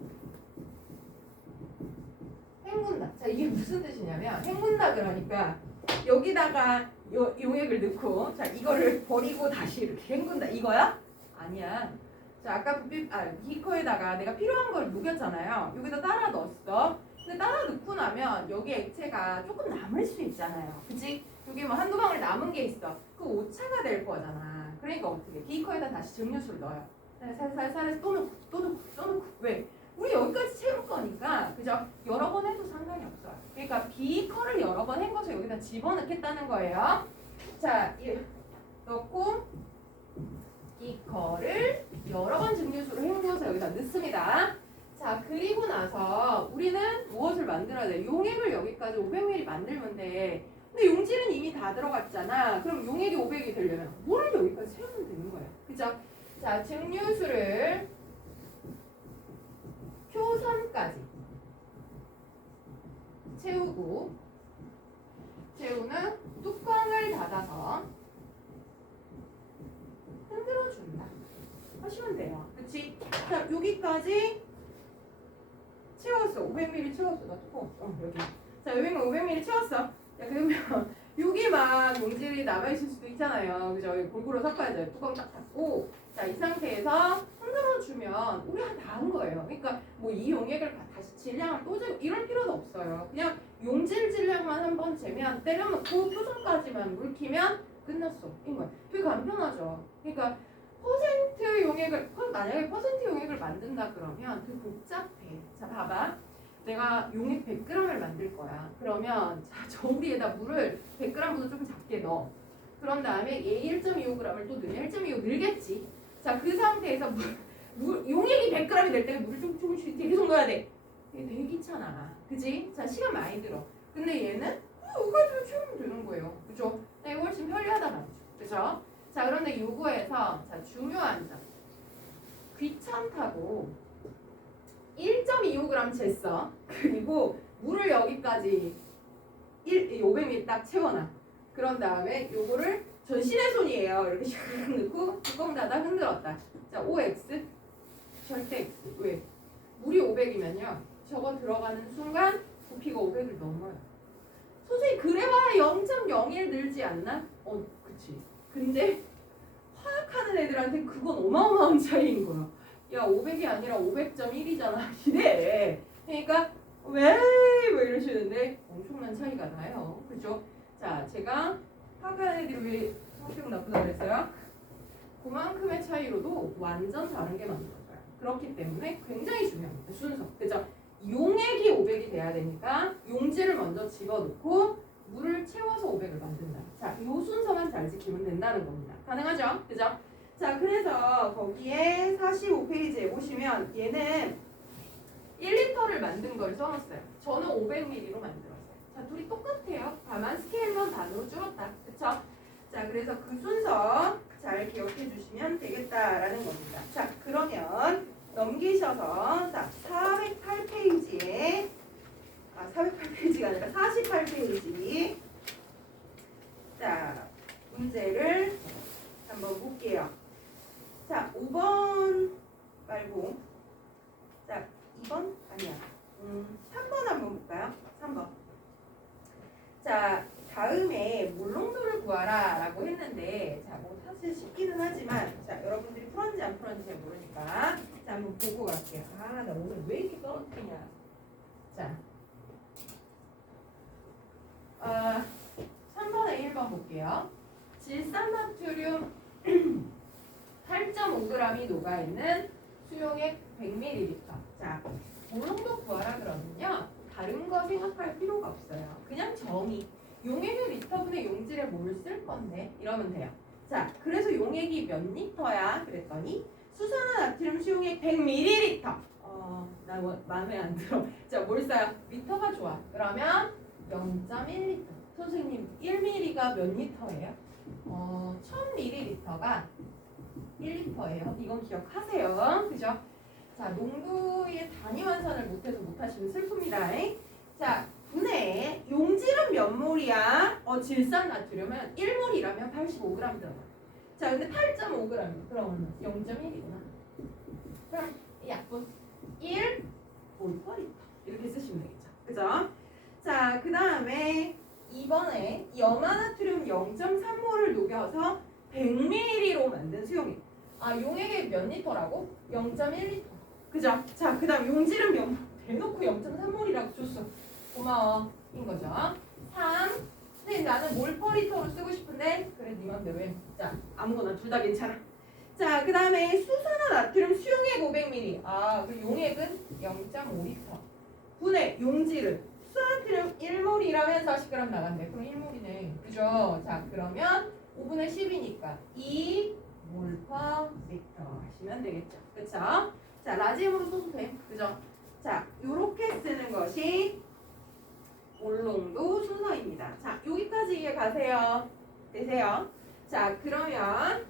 헹군다. 자, 이게 무슨 뜻이냐면 헹군다 그러니까 여기다가 용액을 넣고 자, 이거를 버리고 다시 이렇게 헹군다. 이거야? 아니야. 자, 아까 비커에다가 내가 필요한 걸 녹였잖아요. 여기다 따라 넣었어. 근데 따라 넣고 나면 여기 액체가 조금 남을 수 있잖아요. 그치? 여기 뭐 한두 방울 남은 게 있어. 그 오차가 될 거잖아. 그러니까 어떻게? 비커에다 다시 증류수를 넣어요. 살살 또 넣고. 왜? 우리 여기까지 채울 거니까 그죠? 여러 번 해도 상관이 없어요. 그러니까 비커를 여러 번 헹궈서 여기다 집어넣겠다는 거예요. 자, 넣고 비커를 여러 번 증류수로 헹궈서 여기다 넣습니다. 자, 그리고 나서 우리는 무엇을 만들어야 돼? 용액을 여기까지 500ml 만들면 돼. 근데 용질은 이미 다 들어갔잖아. 그럼 용액이 500이 되려면 물을 여기까지 채우면 되는 거예요. 그죠? 자, 증류수를 표선까지 채우는 뚜껑을 닫아서 흔들어준다. 하시면 돼요. 그치? 자, 여기까지 채웠어. 500ml 채웠어. 나 뚜껑. 여기. 자, 500ml 채웠어. 자, 그러면 여기만 용질이 남아있을 수도 있잖아요. 그죠? 골고루 섞어야죠. 뚜껑 딱 닫고. 자, 이 상태에서 흔들어주면 우리가 다 한 거예요. 그러니까 뭐 이 용액을 다시 질량을 또 재고 이럴 필요도 없어요. 그냥 용질 질량만 한번 재면 때려놓고 표준까지만 물키면 끝났어. 인 거야. 되게 간편하죠. 그러니까 퍼센트 용액을 만약에 퍼센트 용액을 만든다 그러면 되게 복잡해. 자, 봐봐. 내가 용액 100g을 만들 거야. 그러면 자, 저울이에다 물을 100g보다 조금 작게 넣어. 그런 다음에 얘 1.25g을 또 넣으면 1.25 늘겠지. 자, 그 상태에서 용액이 100g이 될 때는 물을 조금씩 계속 넣어야 돼. 이게 되게 귀찮아. 그지? 자, 시간 많이 들어. 근데 얘는 이거까지만 채우면 되는 거예요. 그죠? 이거 훨씬 편리하다 말이죠. 그죠? 자, 그런데 요거에서 자, 중요한 점. 귀찮다고 1.25g 쟀어. 그리고 물을 여기까지 500ml 딱 채워놔. 그런 다음에 요거를 전신의 손이에요. 이렇게 샥 넣고 뚜껑 닫아 흔들었다. 자, OX 절대 X. 왜? 물이 500이면요. 저거 들어가는 순간 부피가 500을 넘어요. 선생님 그래봐야 0.01 늘지 않나? 그치. 근데 화학하는 애들한테 그건 어마어마한 차이인 거야. 야, 500이 아니라 500.1이잖아. 이래. 그러니까 왜 이러시는데 엄청난 차이가 나요. 그죠? 자, 제가 화학하는 애들이 왜 성격 나쁘다고 그랬어요? 그만큼의 차이로도 완전 다른 게 만들어져요. 그렇기 때문에 굉장히 중요합니다. 순서. 그죠? 용액이 500이 돼야 되니까 용지를 먼저 집어넣고 물을 채워서 500을 만든다. 자, 이 순서만 잘 지키면 된다는 겁니다. 가능하죠? 그죠? 자, 그래서 거기에 45페이지에 보시면 얘는 1리터를 만든 걸 써놨어요. 저는 500ml로 만들었어요. 자, 둘이 똑같아요. 다만 스케일만 반으로 줄었다. 그쵸? 자, 그래서 그 순서 잘 기억해 주시면 되겠다라는 겁니다. 자, 그러면 넘기셔서 자, 408페이지에 408페이지가 아니라 48페이지 자, 문제를 한번 볼게요. 자, 5번 말고 자, 2번? 아니야. 3번 한번 볼까요? 3번. 자, 다음에 물농도를 구하라 라고 했는데 자, 뭐 사실 쉽기는 하지만 자, 여러분들이 풀었는지 안 풀었는지 잘 모르니까 자, 한번 보고 갈게요. 아, 나 오늘 왜 이렇게 떨어뜨리냐. 자, 3번에 1번 볼게요. 질산나트륨 8.5g이 녹아있는 수용액 100ml. 자, 물농도 구하라 그러면요. 다른 거 생각할 필요가 없어요. 그냥 정의. 용액의 리터분의 용질에 뭘 쓸 건데 이러면 돼요. 자, 그래서 용액이 몇 리터야? 그랬더니 수산화나트륨 수용액 100ml. 나 마음에 안 들어. 자, 뭘 써요? 리터가 좋아. 그러면 0.1리터. 선생님, 1ml가 몇 리터예요? 1000ml가 1리터예요. 이건 기억하세요. 그죠? 자, 농도의 단위 환산을 못해서 못하시면 슬픕니다. 자, 분해 용질은 몇 몰이야? 질산나트륨은 1몰이라면 85g 들어가. 자, 근데 8.5g 그럼 0.1이구나. 그럼 이 약분 1몰/리터 이렇게 쓰시면 되겠죠. 그죠? 자, 그 다음에 2번에 염화나트륨 0.3몰을 녹여서 100ml로 만든 수용액. 용액이 몇 리터라고? 0.1리터. 그죠? 자, 그 다음 용질은 대놓고 0.3몰이라고 줬어. 고마워. 인 거죠. 3. 근데 나는 몰/리터로 쓰고 싶은데 그래, 네 맘대로 해. 자, 아무거나 둘 다 괜찮아. 자, 그 다음에 수산화나트륨 수용액 500ml. 그 용액은 0.5리터. 분해 용질은 수산화나트륨 1몰이라면 40g 나간대. 그럼 1몰이네. 그죠? 자, 그러면 5분의 10이니까 2몰/리터 하시면 되겠죠. 그쵸? 자, 라지엠으로 써도 돼. 그죠? 자, 요렇게 쓰는 것이 몰농도 순서입니다. 자, 여기까지 이해 가세요? 되세요? 자, 그러면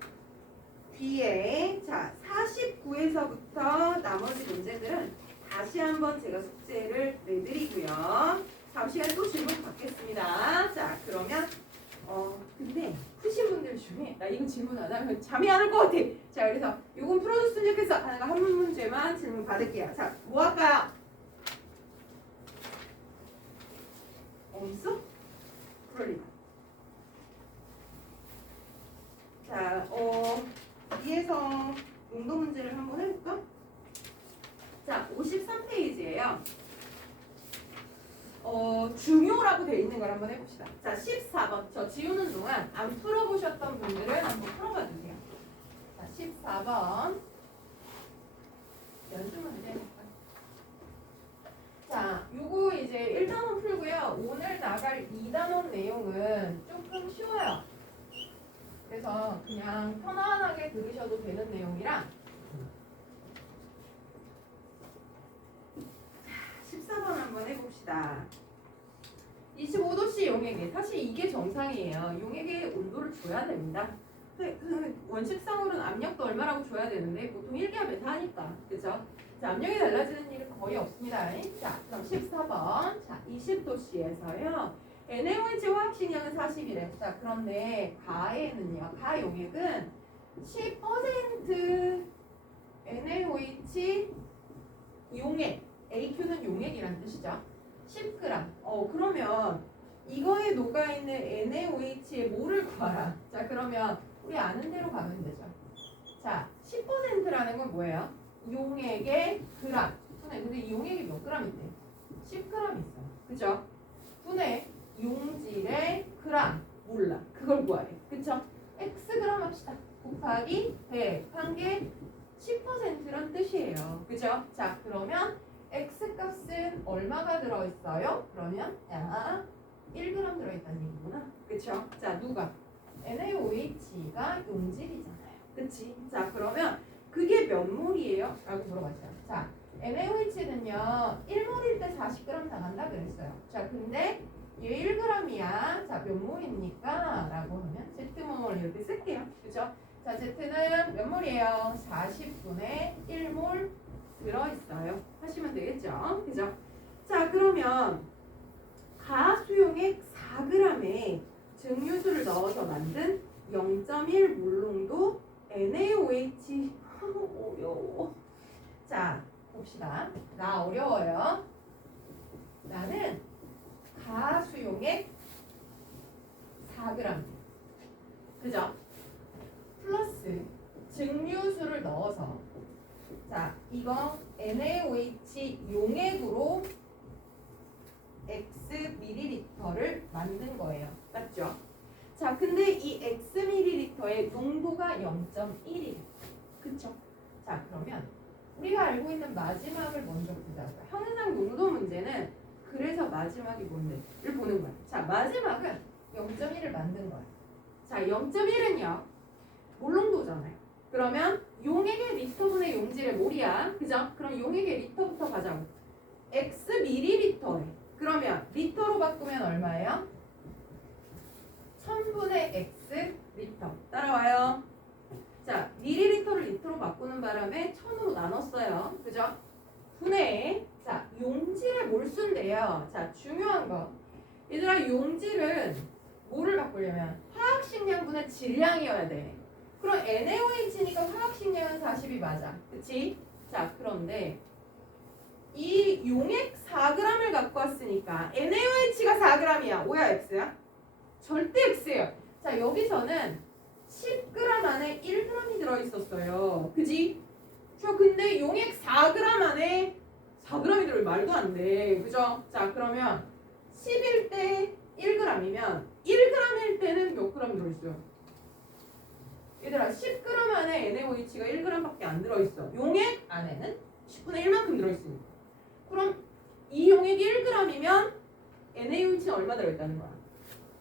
뒤에 자 49에서부터 나머지 문제들은 다시 한번 제가 숙제를 내드리고요. 다음 시간에 또 질문 받겠습니다. 자, 그러면 근데 푸신 분들 중에 나 이거 질문 안 하면 잠이 안 올 것 같아. 자, 그래서 요건 풀어줬으면 좋겠어 하는 거 한 문제만 질문 받을게요. 자, 뭐 할까요? 없어? 그럴 리가. 자, 위에서 운동 문제를 한번 해볼까? 자, 53페이지예요. 중요라고 되어 있는 걸 한번 해봅시다. 자, 14번. 저 지우는 동안 안 풀어보셨던 분들은 한번 풀어봐 주세요. 자, 14번. 연습 문제. 자, 요거 이제 1단원 풀고요. 오늘 나갈 2단원 내용은 조금 쉬워요. 그래서 그냥 편안하게 들으셔도 되는 내용이라 14번 한번 해봅시다. 25도씨 용액에 사실 이게 정상이에요. 용액에 온도를 줘야 됩니다. 원칙상으로는 압력도 얼마라고 줘야 되는데 보통 1기압에서 하니까. 그죠? 자, 압력이 달라지는 일은 거의 없습니다. 자, 그럼 14번. 자, 20도씨에서요. NaOH 화학식량은 40이래. 자, 그런데 가에는요. 가 용액은 10% NaOH 용액. AQ는 용액이라는 뜻이죠. 10g. 그러면 이거에 녹아있는 NaOH의 몰을 구하라. 자, 그러면 우리 아는 대로 가면 되죠. 자, 10%라는 건 뭐예요? 용액의 그람. 근데 이 용액이 몇 g인데? 10g 있어요. 그죠? 분의 용질의 그람. 몰라. 그걸 구하래. 그쵸? xg 합시다. 곱하기 100. 한 개 10%란 뜻이에요. 그죠? 자, 그러면 X 값은 얼마가 들어있어요? 그러면 약 1g 들어있다는 얘기구나. 그쵸? 자, 누가? NaOH가 용질이잖아요. 그치? 자, 그러면 그게 몇 몰이에요? 라고 물어봤어요. 자, NaOH는요 1몰일 때 40g 나간다 그랬어요. 자, 근데 얘 1g이야. 자, 몇 몰입니까? 라고 하면 Z몰 이렇게 쓸게요. 그죠? 자, Z는 몇 몰이에요? 40분의 1몰 들어있어요. 하시면 되겠죠? 그죠? 자, 그러면 가수용액 4g에 증류수를 넣어서 만든 0.1 몰농도 NaOH. 어려워. 자, 봅시다. 나 어려워요. 나는 가수용액 4g. 그죠? 플러스 증류수를 넣어서 자, 이거 NaOH 용액으로 X ml를 만든 거예요. 맞죠? 자, 근데 이 X ml의 농도가 0.1이에요. 그쵸? 자, 그러면 우리가 알고 있는 마지막을 먼저 보자고요. 항상 농도 문제는 그래서 마지막이 뭔데를 보는 거야. 자, 마지막은 0.1을 만든 거야. 자, 0.1은요. 몰농도잖아요. 그러면 용액의 리터분의 용질의 몰이야. 그죠? 그럼 용액의 리터부터 가자고. X ml에. 그러면 리터로 바꾸면 얼마예요? 1000분의 X 리터. 따라와요. 자, 밀리리터를 리터로 바꾸는 바람에 1000으로 나눴어요. 그죠? 분의 자, 용질의 몰수인데요. 자, 중요한 거. 얘들아, 용질은 뭐를 바꾸려면 화학식량분의 질량이어야 돼. 그럼 NaOH니까 화학식량은 40이 맞아. 그치? 자, 그런데 이 용액 4g을 갖고 왔으니까 NaOH가 4g이야. O야 X야? 절대 X예요. 자, 여기서는 10g 안에 1g이 들어있었어요. 그지? 저 근데 용액 4g 안에 4g이 들어있 말도 안 돼. 그죠? 자, 그러면 10일 때 1g이면 1g일 때는 몇 g 들어있어요? 얘들아, 10g 안에 NaOH가 1g밖에 안 들어있어. 용액 안에는 10분의 1만큼 들어있으니까. 그럼 이 용액이 1g이면 NaOH는 얼마 들어있다는 거야?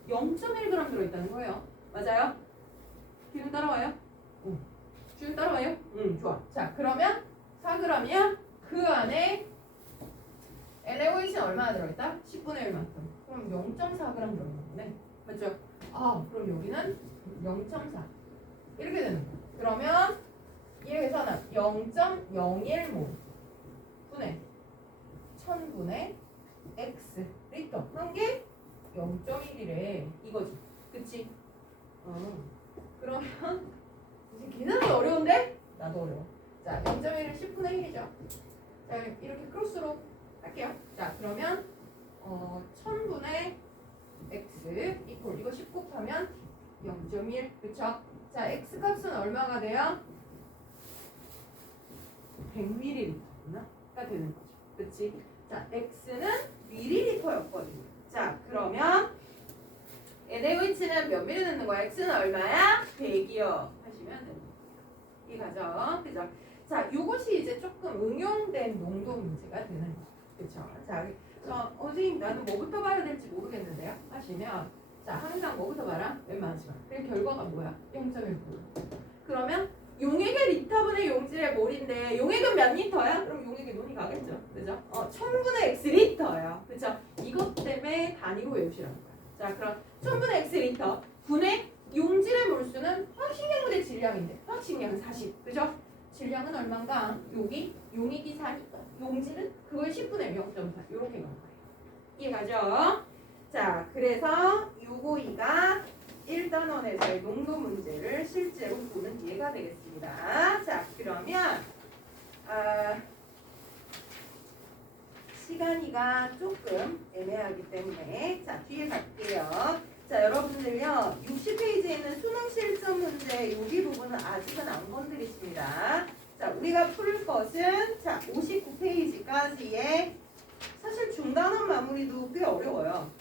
0.1g 들어있다는 거예요. 맞아요? 기준 따라와요? 응. 기준 따라와요? 응, 좋아. 자, 그러면 4g이야? 그 안에 NaOH는 얼마나 들어있다? 10분의 1만큼. 그럼 0.4g 들어있네. 맞죠? 아, 그럼 여기는 0.4. 이렇게 되는 거야. 그러면 이렇게 해서는 0.01몰 분의 1000분의 X 리터 한 게 0.1이래 이거지. 그치? 그러면 이제 계산이 어려운데? 나도 어려워. 자, 0.1은 10분의 1이죠. 자, 이렇게 크로스로 할게요. 자, 그러면 1000분의 X 이퀄 이거 10 곱하면 0.1 그쵸? 자, X 값은 얼마가 돼요? 100ml가 되는 거죠. 그치? 자, X는 ml였거든요. 자, 그러면 NaOH는 몇 ml 넣는 거야? X는 얼마야? 100이요. 하시면 됩니다. 이 가죠. 그죠? 자, 요것이 이제 조금 응용된 농도 문제가 되는 거죠. 그쵸? 자, 선생님 나는 뭐부터 봐야 될지 모르겠는데요. 하시면 자, 항상 뭐부터 봐라? 맨 마지막. 그리고 결과가 뭐야? 0.1몰. 그러면 용액의 리터분의 용질의 몰인데 용액은 몇 리터야? 그럼 용액의 논이 가겠죠. 그죠? 1000분의 X 리터예요. 그죠? 이것 때문에 단위로 외우시라는 거야. 자, 그럼 1000분의 X 리터 분의 용질의 몰수는 화학식량분의 질량인데 화학식량은 40. 그죠? 질량은 얼마인가? 여기 용액이 4니까 용질은 그걸 10분의 0.4 이렇게 간 거예요. 이해가죠? 자, 그래서 요거이가 1단원에서의 농도 문제를 실제로 보는 예가 되겠습니다. 자, 그러면 시간이가 조금 애매하기 때문에 자, 뒤에 갈게요. 자, 여러분들요 60페이지에 있는 수능 실전 문제 여기 부분은 아직은 안 건드리십니다. 자, 우리가 풀 것은 자 59페이지까지의 사실 중단원 마무리도 꽤 어려워요.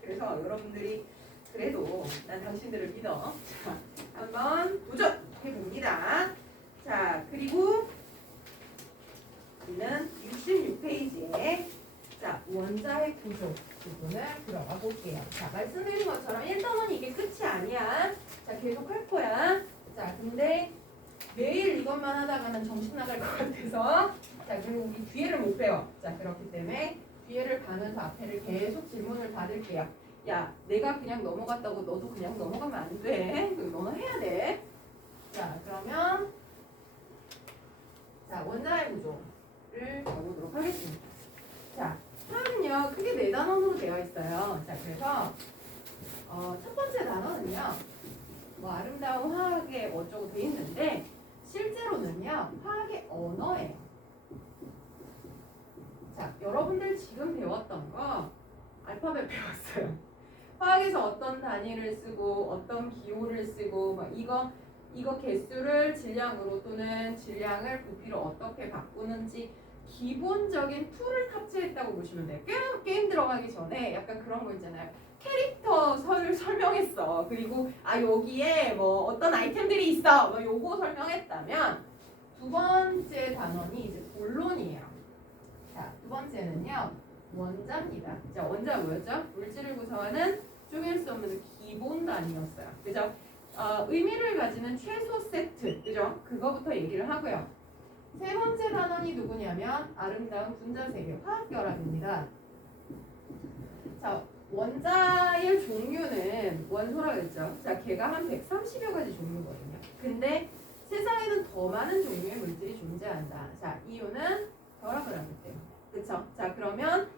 그래서 여러분들이 그래도 난 당신들을 믿어. 자, 한번 도전해봅니다. 자, 그리고 우리는 66페이지에 자, 원자의 구조 부분을 들어가 볼게요. 자, 말씀드린 것처럼 1단원이 이게 끝이 아니야. 자, 계속 할 거야. 자, 근데 매일 이것만 하다가는 정신 나갈 것 같아서 자, 그리고 우리 뒤에를 못 배워. 자, 그렇기 때문에 뒤에를 가면서 앞에를 계속 질문을 받을게요. 야, 내가 그냥 넘어갔다고 너도 그냥 넘어가면 안 돼. 너는 해야 돼. 자, 그러면 자, 원자의 구조를 적어보도록 하겠습니다. 자, 화학은요 크게 4단원으로 되어 있어요. 자, 그래서 첫 번째 단원은요 뭐 아름다운 화학의 어쩌고 돼 있는데 실제로는요 화학의 언어예요. 자, 여러분들 지금 배웠던 거 알파벳 배웠어요. 화학에서 어떤 단위를 쓰고 어떤 기호를 쓰고 뭐 이거 개수를 질량으로 또는 질량을 부피로 어떻게 바꾸는지 기본적인 툴을 탑재했다고 보시면 돼요. 게임 들어가기 전에 약간 그런 거 있잖아요. 캐릭터를 설명했어. 그리고 여기에 뭐 어떤 아이템들이 있어. 뭐 요거 설명했다면 두 번째 단원이 이제 본론이에요. 자, 두 번째는요. 원자입니다. 자, 원자가 뭐였죠? 물질을 구성하는 쪼갤 수 없는 기본 단위였어요. 그죠? 의미를 가지는 최소 세트. 그죠? 그거부터 얘기를 하고요. 세 번째 단원이 누구냐면 아름다운 분자세계 화학결합입니다. 자, 원자의 종류는 원소라 그랬죠. 자, 걔가 한 130여 가지 종류거든요. 근데 세상에는 더 많은 종류의 물질이 존재한다. 자, 이유는 결합을 하기 때문에. 그쵸? 자, 그러면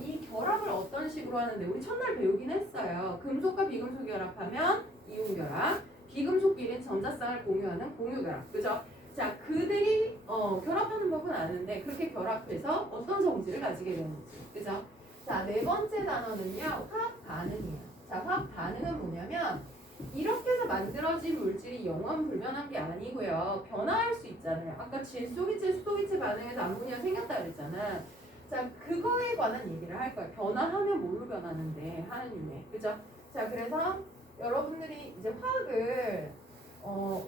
이 결합을 어떤 식으로 하는데 우리 첫날 배우긴 했어요. 금속과 비금속이 결합하면 이온결합, 비금속끼리는 전자쌍을 공유하는 공유결합. 그죠? 자, 그들이 결합하는 법은 아는데 그렇게 결합해서 어떤 성질을 가지게 되는지. 그죠? 자, 네 번째 단어는요. 화학 반응이에요. 자, 화학 반응은 뭐냐면 이렇게 해서 만들어진 물질이 영원 불변한 게 아니고요. 변화할 수 있잖아요. 아까 질소기체, 수소기체 반응에서 암모니아 생겼다 그랬잖아. 자, 그거에 관한 얘기를 할 거예요. 변화하면 뭘로 변하는데 하는 유네. 그죠? 자, 그래서 여러분들이 이제 화학을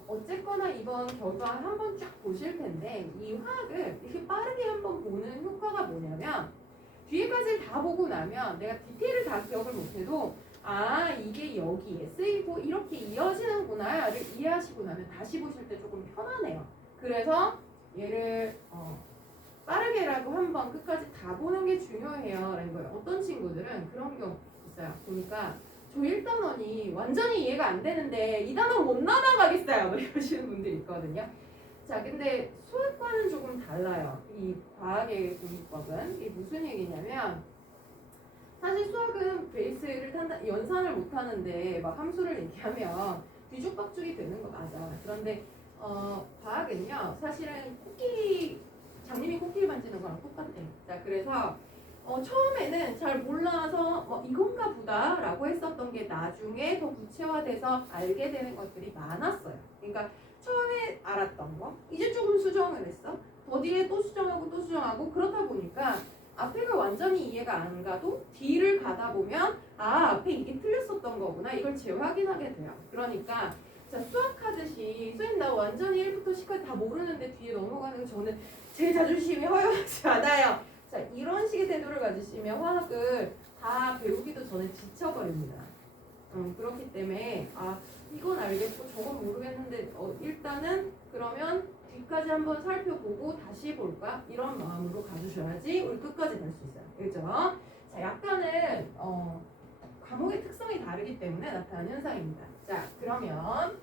어쨌거나 이번 결과 한번 쫙 보실 텐데 이 화학을 이렇게 빠르게 한번 보는 효과가 뭐냐면 뒤에까지를 다 보고 나면 내가 디테일을 다 기억을 못해도 이게 여기에 쓰이고 이렇게 이어지는구나를 이해하시고 나면 다시 보실 때 조금 편하네요. 그래서 얘를 빠르게라도 한번 끝까지 다 보는 게 중요해요 라는 거예요. 어떤 친구들은 그런 경우 있어요. 보니까 저 1단원이 완전히 이해가 안 되는데 2단원 못 넘어가겠어요 뭐 이러시는 분들이 있거든요. 자, 근데 수학과는 조금 달라요. 이 과학의 공부법은 이게 무슨 얘기냐면 사실 수학은 베이스를 연산을 못 하는데 막 함수를 얘기하면 뒤죽박죽이 되는 거 맞아. 그런데 과학은요 사실은 장님이 코끼리 만지는 거랑 똑같아요. 자, 그래서 처음에는 잘 몰라서 이건가 보다라고 했었던 게 나중에 더 구체화돼서 알게 되는 것들이 많았어요. 그러니까 처음에 알았던 거 이제 조금 수정을 했어. 더 뒤에 또 수정하고 또 수정하고 그러다 보니까 앞에가 완전히 이해가 안 가도 뒤를 가다 보면 앞에 이게 틀렸었던 거구나 이걸 재확인하게 돼요. 그러니까 자, 수학하듯이 선생님 나 완전히 1부터 10까지 다 모르는데 뒤에 넘어가는 거 저는 제 자존심이 허용하지 않아요. 자, 이런 식의 태도를 가지시면 화학을 다 배우기도 전에 지쳐버립니다. 그렇기 때문에 이건 알겠고 저건 모르겠는데 일단은 그러면 뒤까지 한번 살펴보고 다시 볼까? 이런 마음으로 가주셔야지 우리 끝까지 갈 수 있어요. 그죠? 자, 약간은 과목의 특성이 다르기 때문에 나타나는 현상입니다. 자, 그러면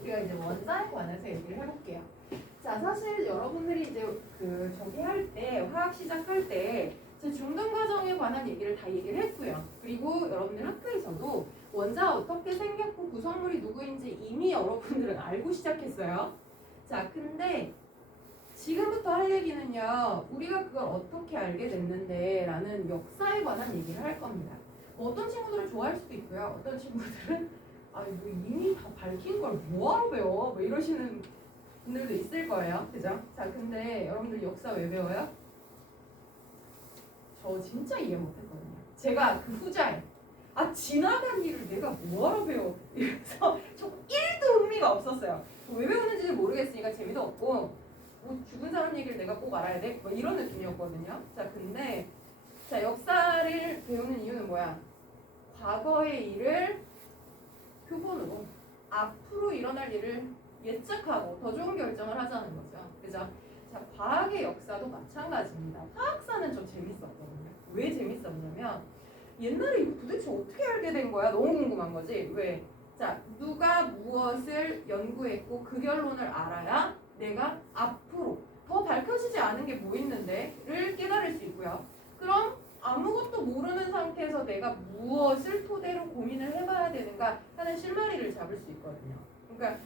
우리가 이제 원자에 관해서 얘기를 해볼게요. 자, 사실 여러분들이 이제 저기 할 때 화학 시작할 때 제 중등 과정에 관한 얘기를 다 얘기를 했고요. 그리고 여러분들 학교에서도 원자가 어떻게 생겼고 구성물이 누구인지 이미 여러분들은 알고 시작했어요. 자, 근데 지금부터 할 얘기는요. 우리가 그걸 어떻게 알게 됐는데 라는 역사에 관한 얘기를 할 겁니다. 어떤 친구들은 좋아할 수도 있고요. 어떤 친구들은 뭐 이미 다 밝힌 걸 뭐하러 배워? 뭐 이러시는 분들도 있을 거예요. 그죠? 자, 근데 여러분들 역사 왜 배워요? 저 진짜 이해 못했거든요. 제가 그 후자에 지나간 일을 내가 뭐하러 배워? 이래서 저 1도 흥미가 없었어요. 왜 배우는지는 모르겠으니까 재미도 없고 뭐 죽은 사람 얘기를 내가 꼭 알아야 돼? 뭐 이런 느낌이었거든요. 자, 근데 자 역사를 배우는 이유는 뭐야? 과거의 일을 표본으로 앞으로 일어날 일을 예측하고 더 좋은 결정을 하자는 거죠. 그죠? 자, 과학의 역사도 마찬가지입니다. 화학사는 좀 재밌었거든요. 왜 재밌었냐면 옛날에 이거 도대체 어떻게 알게 된 거야? 너무 궁금한 거지. 왜? 자, 누가 무엇을 연구했고 그 결론을 알아야 내가 앞으로 더 밝혀지지 않은 게 뭐 있는데를 깨달을 수 있고요. 그럼 아무것도 모르는 상태에서 내가 무엇을 토대로 고민을 해봐야 되는가 하는 실마리를 잡을 수 있거든요. 그러니까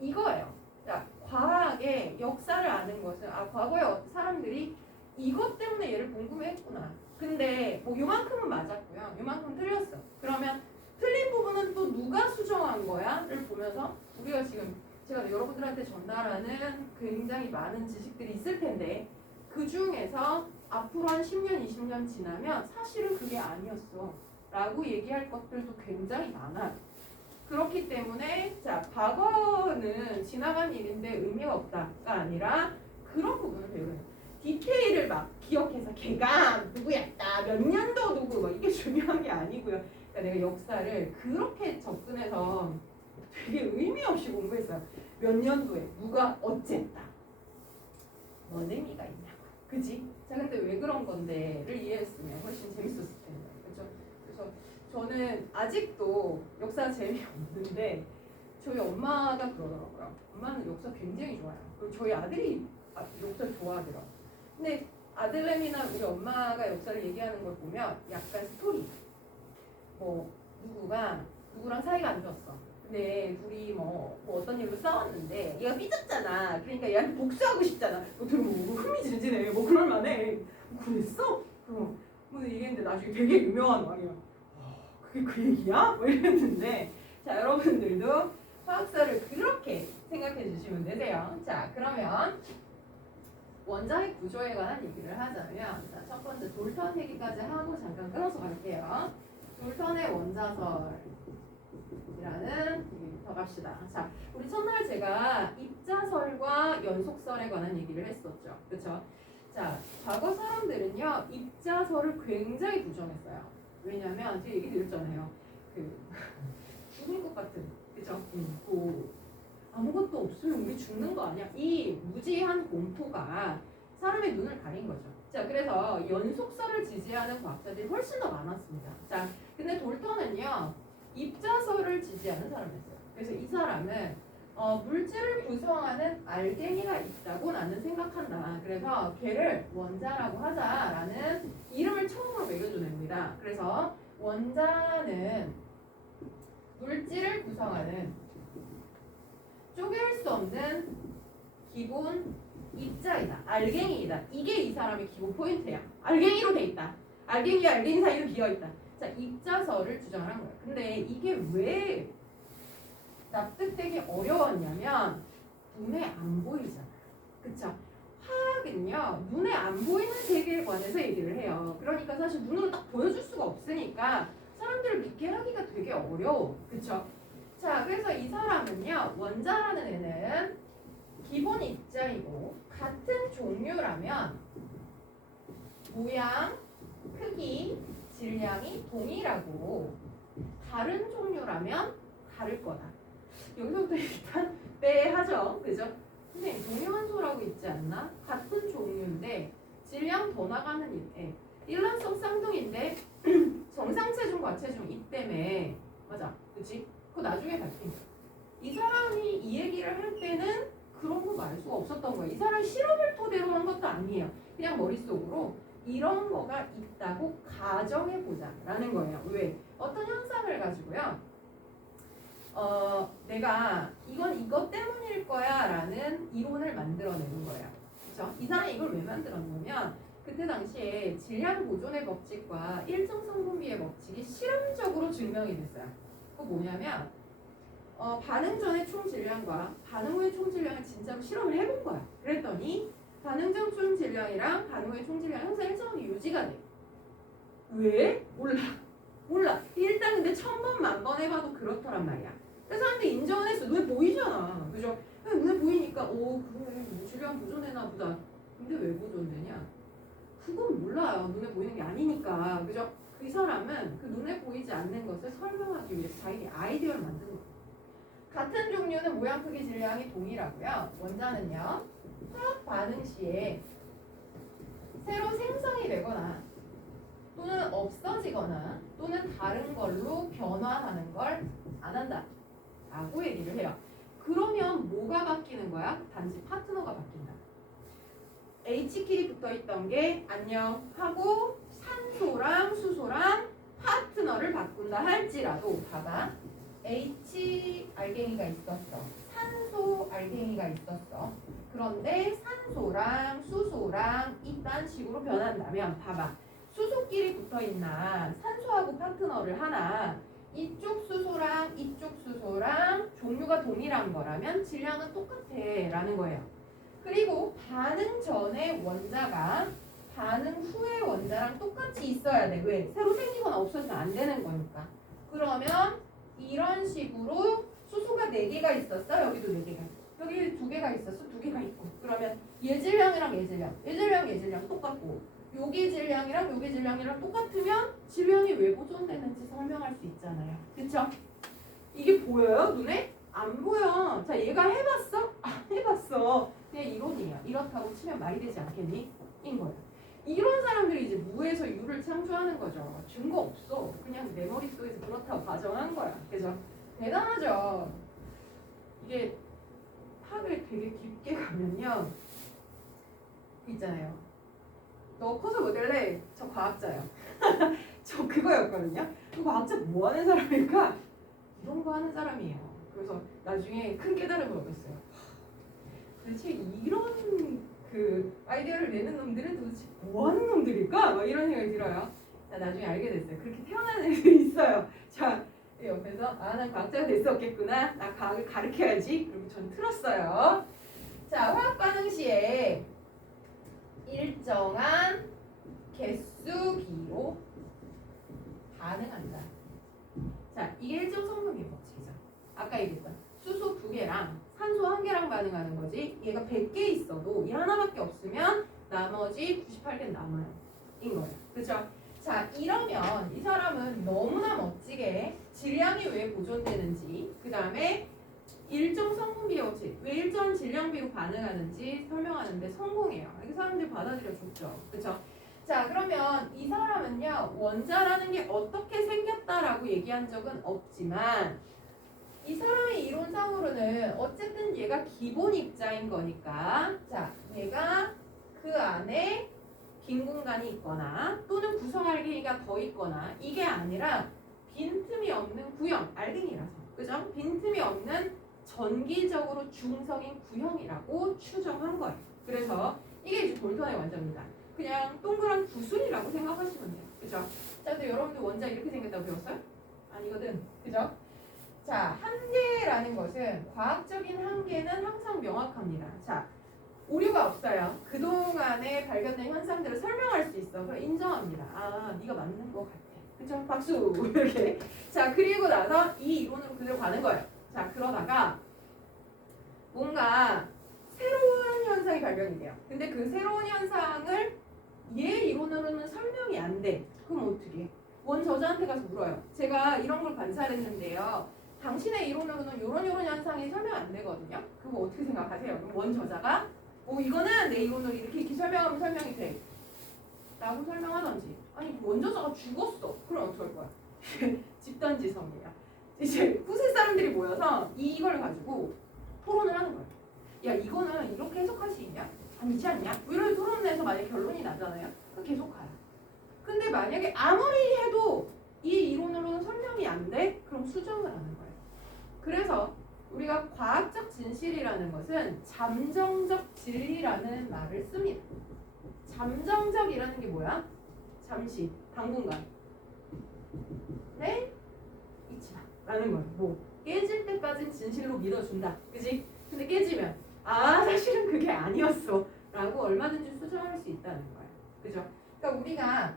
이거예요. 자, 과학의 역사를 아는 것은 과거에 사람들이 이것 때문에 얘를 궁금해했구나. 근데 뭐 요만큼은 맞았고요. 요만큼 틀렸어. 그러면 틀린 부분은 또 누가 수정한 거야?를 보면서 우리가 지금 제가 여러분들한테 전달하는 굉장히 많은 지식들이 있을 텐데 그 중에서 앞으로 한 10년, 20년 지나면 사실은 그게 아니었어 라고 얘기할 것들도 굉장히 많아. 그렇기 때문에 자 과거는 지나간 일인데 의미가 없다가 아니라 그런 부분을 배우는 거예요. 디테일을 막 기억해서 걔가 누구였다 몇 년도 누구 막 이게 중요한 게 아니고요. 그러니까 내가 역사를 그렇게 접근해서 되게 의미 없이 공부했어요. 몇 년도에 누가 어쨌다 뭔 의미가 있냐고. 그지? 자 근데 왜 그런 건데를 이해했으면 훨씬 재밌었을 텐데. 그렇죠? 그래서 저는 아직도 역사 재미없는데 저희 엄마가 그러더라고요. 엄마는 역사 굉장히 좋아요. 그리고 저희 아들이 역사 좋아하더라고요. 근데 아들내미나 우리 엄마가 역사를 얘기하는 걸 보면 약간 스토리. 뭐 누구가 누구랑 사이가 안 좋았어. 근데 둘이 뭐 어떤 일로 싸웠는데 얘가 삐졌잖아. 그러니까 얘한테 복수하고 싶잖아. 들으면 뭐 흥미진진해. 뭐 그럴만해. 그랬어? 그럼 뭐 얘기했는데 나중에 되게 유명한 왕이야. 그게 그 얘기야? 뭐 이랬는데 자 여러분들도 화학사를 그렇게 생각해 주시면 되세요. 자 그러면 원자핵 구조에 관한 얘기를 하자면 자, 첫 번째 돌턴 얘기까지 하고 잠깐 끊어서 갈게요. 돌턴의 원자설이라는 얘기부터 갑시다. 자, 우리 첫날 제가 입자설과 연속설에 관한 얘기를 했었죠. 그렇죠? 자, 과거 사람들은요 입자설을 굉장히 부정했어요. 왜냐면 제가 얘기 드렸잖아요. 그 죽을 것 같은 그죠? 아무것도 없으면 우리 죽는 거 아니야? 이 무지한 공포가 사람의 눈을 가린 거죠. 자, 그래서 연속설을 지지하는 과학자들이 훨씬 더 많았습니다. 자, 근데 돌턴은요 입자설을 지지하는 사람이었어요. 그래서 이 사람은 물질을 구성하는 알갱이가 있다고 나는 생각한다. 그래서 걔를 원자라고 하자라는 이름을 처음으로 매겨준 애입니다. 그래서 원자는 물질을 구성하는 쪼갤 수 없는 기본 입자이다. 알갱이이다. 이게 이 사람의 기본 포인트야. 알갱이로 돼 있다. 알갱이와 알갱이 사이로 비어 있다. 자, 입자설을 주장한 거예요. 근데 이게 왜 납득되기 어려웠냐면 눈에 안 보이잖아요. 그쵸? 화학은요 눈에 안 보이는 세계에 관해서 얘기를 해요. 그러니까 사실 눈으로 딱 보여줄 수가 없으니까 사람들을 믿게 하기가 되게 어려워. 그쵸? 자, 그래서 이 사람은요 원자라는 애는 기본 입자이고 같은 종류라면 모양, 크기, 질량이 동일하고 다른 종류라면 다를 거다. 여기서부터 일단 빼하죠. 그죠? 선생님 동위원소라고 있지 않나? 같은 종류인데 질량 더 나가는 애. 일란성 쌍둥이인데 정상체중, 과체중 이 때문에 맞아. 그치? 그거 나중에 밝힌 거야. 이 사람이 이 얘기를 할 때는 그런 거 말 수가 없었던 거예요. 이 사람이 실험을 토대로 한 것도 아니에요. 그냥 머릿속으로 이런 거가 있다고 가정해보자 라는 거예요. 왜? 어떤 현상을 가지고요. 내가 이건 이것 때문일 거야 라는 이론을 만들어내는 거예요. 그쵸? 이 사람이 이걸 왜 만들었냐면 그때 당시에 질량 보존의 법칙과 일정성 분비의 법칙이 실험적으로 증명이 됐어요. 그거 뭐냐면 반응 전의 총 질량과 반응 후의 총 질량을 진짜로 실험을 해본 거야. 그랬더니 반응 전 총 질량이랑 반응 후의 총 질량 항상 일정하게 유지가 돼. 왜? 몰라. 일단 근데 1000번, 10,000번 해봐도 그렇더란 말이야. 그래서 사람들이 인정을 했어. 눈에 보이잖아. 그죠? 눈에 보이니까 그래 질량 보존되나 보다. 근데 왜 보존되냐? 그건 몰라요. 눈에 보이는 게 아니니까. 그죠? 그 사람은 그 눈에 보이지 않는 것을 설명하기 위해서 자기 아이디어를 만드는 거예요. 같은 종류는 모양 크기 질량이 동일하고요. 원자는요. 화학 반응 시에 새로 생성이 되거나 또는 없어지거나 또는 다른 걸로 변화하는 걸 안 한다 라고 얘기를 해요. 그러면 뭐가 바뀌는 거야? 단지 파트너가 바뀐다. H끼리 붙어있던 게 안녕 하고 산소랑 수소랑 파트너를 바꾼다 할지라도 봐봐. H 알갱이가 있었어. 산소 알갱이가 있었어. 그런데 산소랑 수소랑 이딴 식으로 변한다면 봐봐. 수소끼리 붙어있나 산소하고 파트너를 하나 이쪽 수소랑 이쪽 수소랑 종류가 동일한 거라면 질량은 똑같아 라는 거예요. 그리고 반응 전에 원자가 반응 후에 원자랑 똑같이 있어야 돼. 왜? 새로 생기거나 없어지면 안 되는 거니까. 그러면 이런 식으로 수소가 4개가 있었어. 여기도 4개가 여기 2개가 있었어. 2개가 있고. 그러면 얘 질량이랑 얘 질량, 얘 질량, 얘 질량 똑같고 여기 질량이랑 여기 질량이랑 똑같으면 질량이 왜 보존되는지 설명할 수 있잖아요. 그쵸? 이게 보여요? 눈에? 안 보여. 자, 얘가 해봤어? 안 해봤어. 그냥 이론이야. 이렇다고 치면 말이 되지 않겠니? 인 거야. 이런 사람들이 이제 무에서 유를 창조하는 거죠. 증거 없어. 그냥 내 머릿속에서 그렇다고 가정한 거야. 그죠? 대단하죠? 이게 학을 되게 깊게 가면요. 있잖아요. 너 커서 뭐 될래? 저 과학자요. 저 그거였거든요. 그 과학자 뭐 하는 사람일까? 이런 거 하는 사람이에요. 그래서 나중에 큰 깨달음을 얻었어요. 도대체 이런 그 아이디어를 내는 놈들은 도대체 뭐 하는 놈들일까? 막 이런 생각이 들어요. 자, 나중에 알게 됐어요. 그렇게 태어난 애들이 있어요. 자, 옆에서 난 과학자가 될 수 없겠구나. 나 과학을 가르쳐야지. 그리고 전 틀었어요. 자, 화학 반응 시에 일정한 개수 비로 반응한다. 자, 이게 일정 성분계 법칙이죠. 아까 얘기했던 수소 2개랑 산소 1개랑 반응하는 거지. 얘가 100개 있어도 이 하나밖에 없으면 나머지 98개는 남아요. 인 거예요. 그렇죠? 자, 이러면 이 사람은 너무나 멋지게 질량이 왜 보존되는지, 그 다음에 일정 성분비 법칙, 왜 일정 질량비로 반응하는지 설명하는데 성공해요. 이 사람들이 받아들여 줬죠. 그렇죠? 자, 그러면 이 사람은요, 원자라는 게 어떻게 생겼다라고 얘기한 적은 없지만 이 사람의 이론상으로는 어쨌든 얘가 기본 입자인 거니까, 자, 얘가 그 안에 빈 공간이 있거나 또는 구성 알갱이가 더 있거나 이게 아니라 빈틈이 없는 구형, 알갱이라서, 그죠? 빈틈이 없는 전기적으로 중성인 구형이라고 추정한 거예요. 그래서 이게 이제 볼턴의 원자입니다. 그냥 동그란 구슬이라고 생각하시면 돼요. 그죠? 자, 근데 여러분들 원자 이렇게 생겼다고 배웠어요? 아니거든. 그죠? 자, 한계라는 것은 과학적인 한계는 항상 명확합니다. 자, 오류가 없어요. 그동안에 발견된 현상들을 설명할 수 있어. 그럼 인정합니다. 아, 네가 맞는 것 같아. 그쵸? 박수! 이렇게. 자, 그리고 나서 이 이론으로 그대로 가는 거예요. 자, 그러다가 뭔가 새로운 현상이 발견이 돼요. 근데 그 새로운 현상을 얘 이론으로는 설명이 안 돼. 그럼 어떻게? 원 저자한테 가서 물어요. 제가 이런 걸 관찰했는데요. 당신의 이론으로는 요런 현상이 설명 안 되거든요. 그거 어떻게 생각하세요? 그럼 원 저자가 이거는 내 이론으로 이렇게 설명하면 설명이 돼. 라고 설명하던지. 아니 원 저자가 죽었어. 그럼 어떡할 거야? 집단지성이야. 이제 후세 사람들이 모여서 이걸 가지고 토론을 하는 거야. 야, 이거는 이렇게 해석할 수 있냐? 아니지 않냐? 이런 토론을 해서 만약에 결론이 나잖아요. 그럼 계속 가요. 근데 만약에 아무리 해도 이 이론으로는 설명이 안 돼? 그럼 수정을 하는 거예요. 그래서 우리가 과학적 진실이라는 것은 잠정적 진리라는 말을 씁니다. 잠정적이라는 게 뭐야? 잠시, 당분간. 네? 잊지 마. 라는 거야. 뭐 깨질 때까진 진실로 믿어준다. 그지? 근데 깨지면 사실은 그게 아니었어. 라고 얼마든지 수정할 수 있다는 거야. 그죠? 그러니까 우리가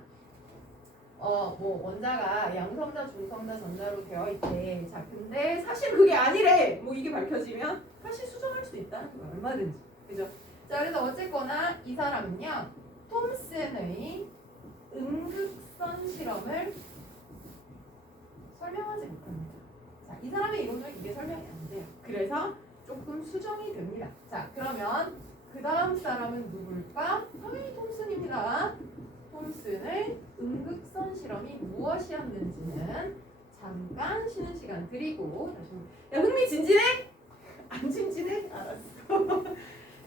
뭐 원자가 양성자, 중성자, 전자로 되어 있대. 자, 근데 사실 그게 아니래. 뭐 이게 밝혀지면 사실 수정할 수 있다는 거야. 얼마든지. 그죠? 자, 그래서 어쨌거나 이 사람은요. 톰슨의 음극선 실험을 설명하지 못합니다. 자, 이 사람의 이론은 이게 설명이 안 돼요. 그래서 조금 수정이 됩니다. 자, 그러면 그 다음 사람은 누굴까? 당연히 톰슨입니다. 톰슨의 음극선 실험이 무엇이었는지는 잠깐 쉬는 시간 드리고 다시 야, 흥미진진해? 안 진진해? 알았어.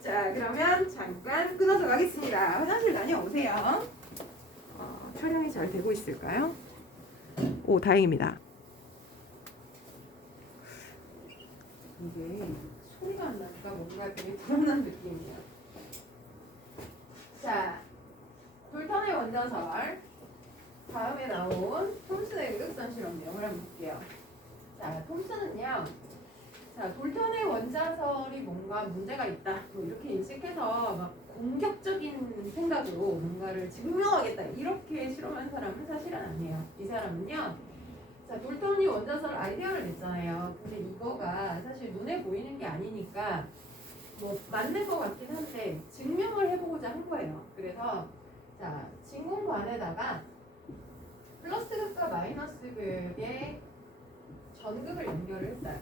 자, 그러면 잠깐 끊어서 가겠습니다. 화장실 다녀오세요. 촬영이 잘 되고 있을까요? 오, 다행입니다. 이게 소리가 안 나니까 뭔가 되게 불안한 느낌이에요. 자, 돌턴의 원자설 다음에 나온 톰슨의 음극선 실험 내용을 한번 볼게요. 자, 톰슨은요. 자, 돌턴의 원자설이 뭔가 문제가 있다. 뭐 이렇게 인식해서 막 공격적인 생각으로 뭔가를 증명하겠다. 이렇게 실험한 사람은 사실은 아니에요. 이 사람은요. 자, 돌턴이 원자설 아이디어를 냈잖아요. 근데 이거가 사실 눈에 보이는 게 아니니까 뭐 맞는 것 같긴 한데 증명을 해보고자 한 거예요. 그래서 자, 진공관에다가 플러스 극과 마이너스 극의 전극을 연결을 했어요.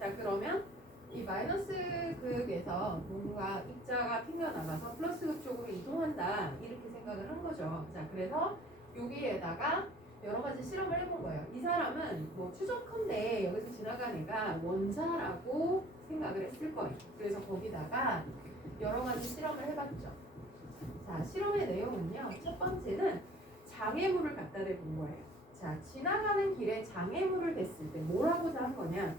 자, 그러면 이 마이너스 극에서 뭔가 입자가 튕겨나가서 플러스 극 쪽으로 이동한다. 이렇게 생각을 한 거죠. 자, 그래서 여기에다가 여러 가지 실험을 해본 거예요. 이 사람은 뭐 추적컨대 여기서 지나간 애가 원자라고 생각을 했을 거예요. 그래서 거기다가 여러 가지 실험을 해봤죠. 자, 실험의 내용은요. 첫 번째는 장애물을 갖다 대본 거예요. 자, 지나가는 길에 장애물을 댔을 때 뭘 하고자 한 거냐?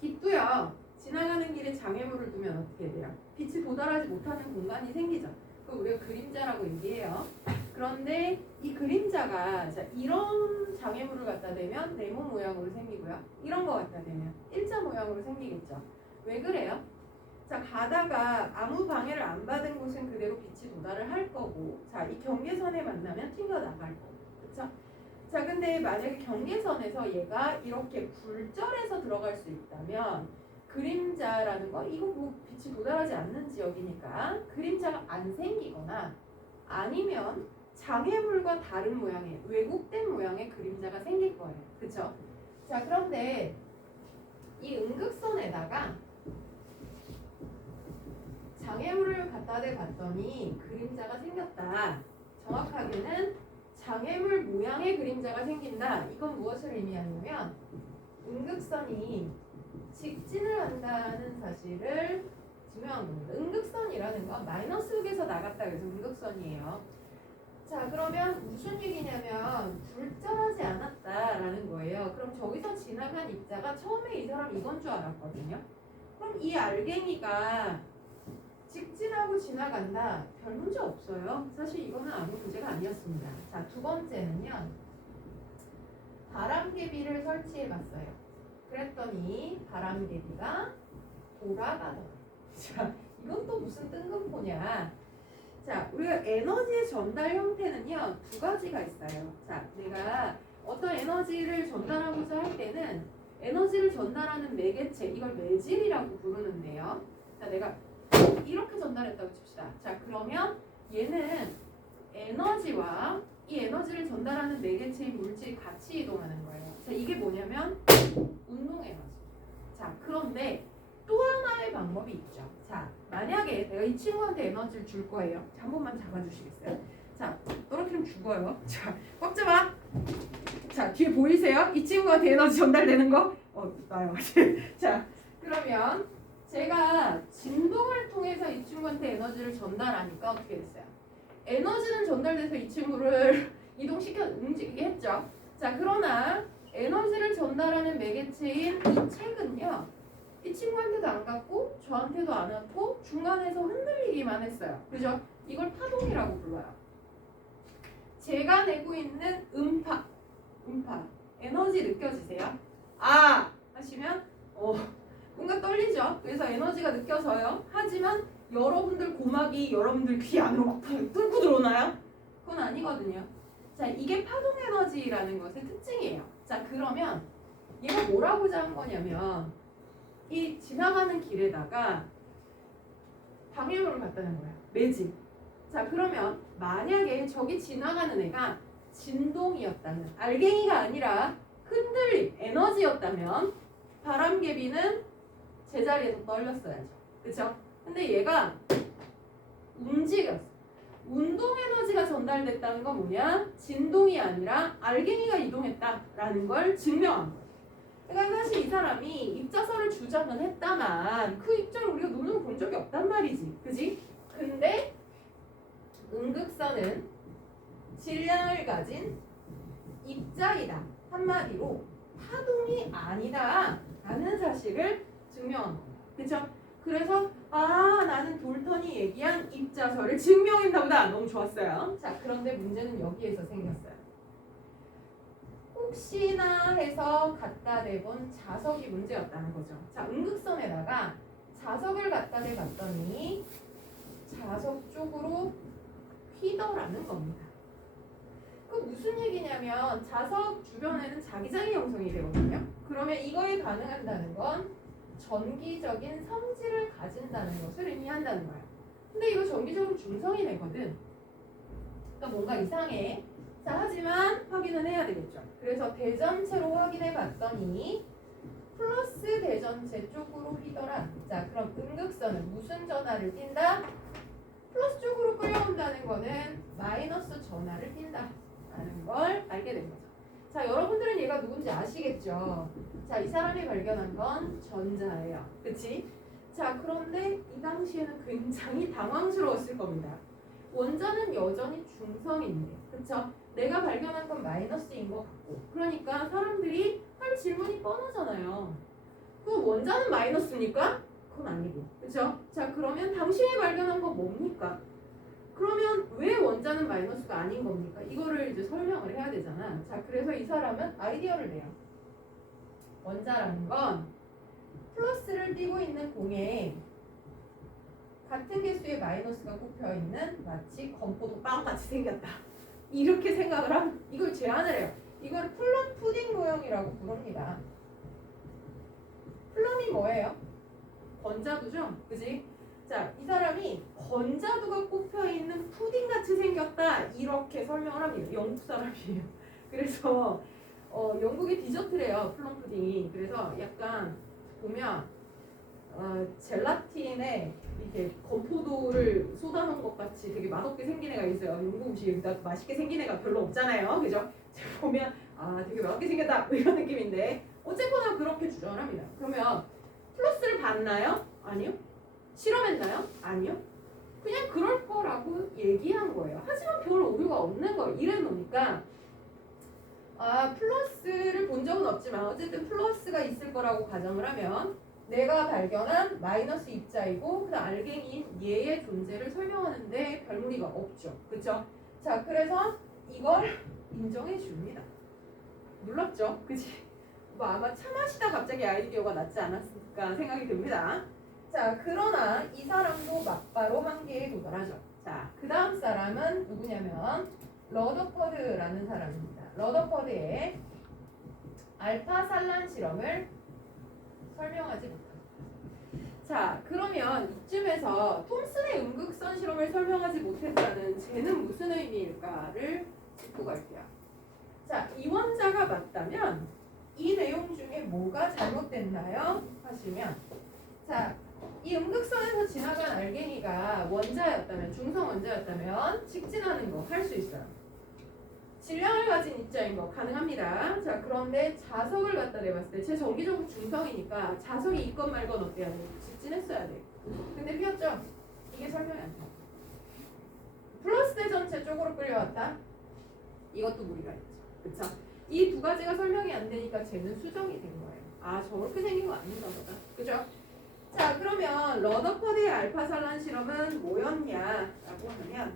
빛도요. 지나가는 길에 장애물을 두면 어떻게 돼요? 빛이 도달하지 못하는 공간이 생기죠. 그걸 우리가 그림자라고 얘기해요. 그런데 이 그림자가 자, 이런 장애물을 갖다 대면 네모 모양으로 생기고요. 이런 거 갖다 대면 일자 모양으로 생기겠죠. 왜 그래요? 자, 가다가 아무 방해를 안 받은 곳은 그대로 빛이 도달을 할 거고, 자, 이 경계선에 만나면 튕겨 나갈 거고, 그렇죠? 자, 근데 만약에 경계선에서 얘가 이렇게 굴절해서 들어갈 수 있다면 그림자라는 거 이거 뭐 빛이 도달하지 않는 지역이니까 그림자가 안 생기거나 아니면 장애물과 다른 모양의 왜곡된 모양의 그림자가 생길 거예요. 그렇죠? 자, 그런데 이 음극선에다가 장애물을 갖다 대 봤더니 그림자가 생겼다. 정확하게는 장애물 모양의 그림자가 생긴다. 이건 무엇을 의미하냐면 음극선이 직진을 한다는 사실을 증명한 겁니다. 음극선이라는 건 마이너스 극에서 나갔다 그래서 음극선이에요. 자, 그러면 무슨 얘기냐면 굴절하지 않았다라는 거예요. 그럼 저기서 지나간 입자가 처음에 이 사람 이건 줄 알았거든요. 그럼 이 알갱이가 직진하고 지나간다. 별 문제 없어요. 사실 이거는 아무 문제가 아니었습니다. 자, 두 번째는요. 바람개비를 설치해 봤어요. 그랬더니 바람개비가 돌아가더라. 자, 이건 또 무슨 뜬금포냐. 자, 우리가 에너지의 전달 형태는요. 두 가지가 있어요. 자, 내가 어떤 에너지를 전달하고자 할 때는 에너지를 전달하는 매개체, 이걸 매질이라고 부르는데요. 자, 내가 이렇게 전달했다고 칩시다. 자, 그러면 얘는 에너지와 이 에너지를 전달하는 매개체인 물질이 같이 이동하는 거예요. 자, 이게 뭐냐면 운동 에너지. 자, 그런데 또 하나의 방법이 있죠. 자, 만약에 내가 이 친구한테 에너지를 줄 거예요. 자, 한 번만 잡아주시겠어요? 자, 떨어뜨리면 죽어요. 자, 꽉 잡아. 자, 뒤에 보이세요? 이 친구한테 에너지 전달되는 거? 나요. 자, 그러면 제가 진동을 통해서 이 친구한테 에너지를 전달하니까 어떻게 됐어요? 에너지는 전달돼서 이 친구를 이동시켜 움직이게 했죠. 자, 그러나 에너지를 전달하는 매개체인 이 책은요. 이 친구한테도 안 갔고 저한테도 안 왔고 중간에서 흔들리기만 했어요. 그죠? 이걸 파동이라고 불러요. 제가 내고 있는 음파 에너지 느껴지세요? 아! 하시면 뭔가 떨리죠? 그래서 에너지가 느껴져요. 하지만 여러분들 고막이 여러분들 귀 안으로 막 뚫고 들어오나요? 그건 아니거든요. 자, 이게 파동 에너지라는 것의 특징이에요. 자, 그러면 얘가 뭘 하고자 한 거냐면 이 지나가는 길에다가 방해물을 갖다는 거야. 매직. 자, 그러면 만약에 저기 지나가는 애가 진동이었다면, 알갱이가 아니라 흔들림, 에너지였다면 바람개비는 제자리에서 떨렸어야죠. 그쵸? 근데 얘가 움직였어. 운동 에너지가 전달됐다는 건 뭐냐? 진동이 아니라 알갱이가 이동했다라는 걸 증명한 거예요. 그러니까 사실 이 사람이 입자설을 주장은 했다만 그 입자를 우리가 눈으로 본 적이 없단 말이지. 그지? 근데 음극선은 질량을 가진 입자이다. 한마디로 파동이 아니다 라는 사실을 증명한 겁니다. 그쵸? 그래서 나는 돌턴이 얘기한 입자설을 증명했나 보다. 너무 좋았어요. 자, 그런데 문제는 여기에서 생겼어요. 혹시나 해서 갖다 대본 자석이 문제였다는 거죠. 자, 음극선에다가 자석을 갖다 대봤더니 자석 쪽으로 휘더라는 겁니다. 그 무슨 얘기냐면 자석 주변에는 자기장이 형성이 되거든요. 그러면 이거에 반응한다는 건 전기적인 성질을 가진다는 것을 의미한다는 거예요. 근데 이거 전기적으로 중성이 되거든. 그러니까 뭔가 이상해. 자, 하지만 확인은 해야 되겠죠. 그래서 대전체로 확인해 봤더니 플러스 대전체 쪽으로 휘더라. 자, 그럼 음극선은 무슨 전하를 띈다? 플러스 쪽으로 끌려온다는 거는 마이너스 전하를 띈다 라는 걸 알게 된 거죠. 자, 여러분들은 얘가 누군지 아시겠죠? 자, 이 사람이 발견한 건 전자예요. 그치? 자, 그런데 이 당시에는 굉장히 당황스러웠을 겁니다. 원자는 여전히 중성인데, 그쵸? 내가 발견한 건 마이너스인 것 같고, 그러니까 사람들이 할 질문이 뻔하잖아요. 그 원자는 마이너스입니까? 그건 아니고, 그쵸? 자, 그러면 당신이 발견한 건 뭡니까? 그러면 왜 원자는 마이너스가 아닌 겁니까? 이거를 이제 설명을 해야 되잖아. 자, 그래서 이 사람은 아이디어를 내요. 원자라는 건 플러스를 띄고 있는 공에 같은 개수의 마이너스가 꼽혀 있는 마치 건포도 빵같이 생겼다. 이렇게 생각을 하면 이걸 제안을 해요. 이걸 플럼 푸딩 모형이라고 부릅니다. 플럼이 뭐예요? 건자두죠? 그지? 자, 이 사람이 건자두가 꼽혀있는 푸딩같이 생겼다 이렇게 설명을 합니다. 영국 사람이에요. 그래서 영국의 디저트래요. 플럼 푸딩이. 그래서 약간 보면 젤라틴에 이렇게 건포도를 쏟아놓은 것 같이 되게 맛없게 생긴 애가 있어요. 영국 음식이 맛있게 생긴 애가 별로 없잖아요. 그죠? 보면 되게 맛없게 생겼다 이런 느낌인데 어쨌거나 그렇게 주장을 합니다. 그러면 플러스를 받나요? 아니요. 실험했나요? 아니요. 그냥 그럴 거라고 얘기한 거예요. 하지만 별 오류가 없는 거예요. 이래 놓으니까 플러스를 본 적은 없지만 어쨌든 플러스가 있을 거라고 가정을 하면 내가 발견한 마이너스 입자이고 그 알갱이인 얘의 존재를 설명하는데 별 무리가 없죠. 그쵸? 자, 그래서 이걸 인정해 줍니다. 놀랍죠? 그치? 뭐 아마 차 마시다 갑자기 아이디어가 났지 않았을까 생각이 듭니다. 자, 그러나 이 사람도 막바로 한계에 도달하죠. 자, 그 다음 사람은 누구냐면 러더퍼드라는 사람입니다. 러더퍼드의 알파 산란 실험을 설명하지 못합니다. 자, 그러면 이쯤에서 톰슨의 음극선 실험을 설명하지 못했다는 쟤는 무슨 의미일까를 짚고 갈게요. 자, 이 원자가 맞다면 이 내용 중에 뭐가 잘못됐나요? 하시면 자, 이 음극선에서 지나간 알갱이가 원자였다면, 중성 원자였다면 직진하는 거 할 수 있어요. 질량을 가진 입자인 거 가능합니다. 자, 그런데 자석을 갖다 내봤을 때 제 정기적으로 중성이니까 자석이 있건 말건 어때야 돼? 직진했어야 돼. 근데 피었죠? 이게 설명이 안 돼. 플러스 대전체 쪽으로 끌려왔다? 이것도 무리가 있죠. 그쵸? 이 두 가지가 설명이 안 되니까 쟤는 수정이 된 거예요. 저렇게 생긴 거 아닌가 보다. 그죠? 자, 그러면 러더퍼드의 알파 산란 실험은 뭐였냐라고 하면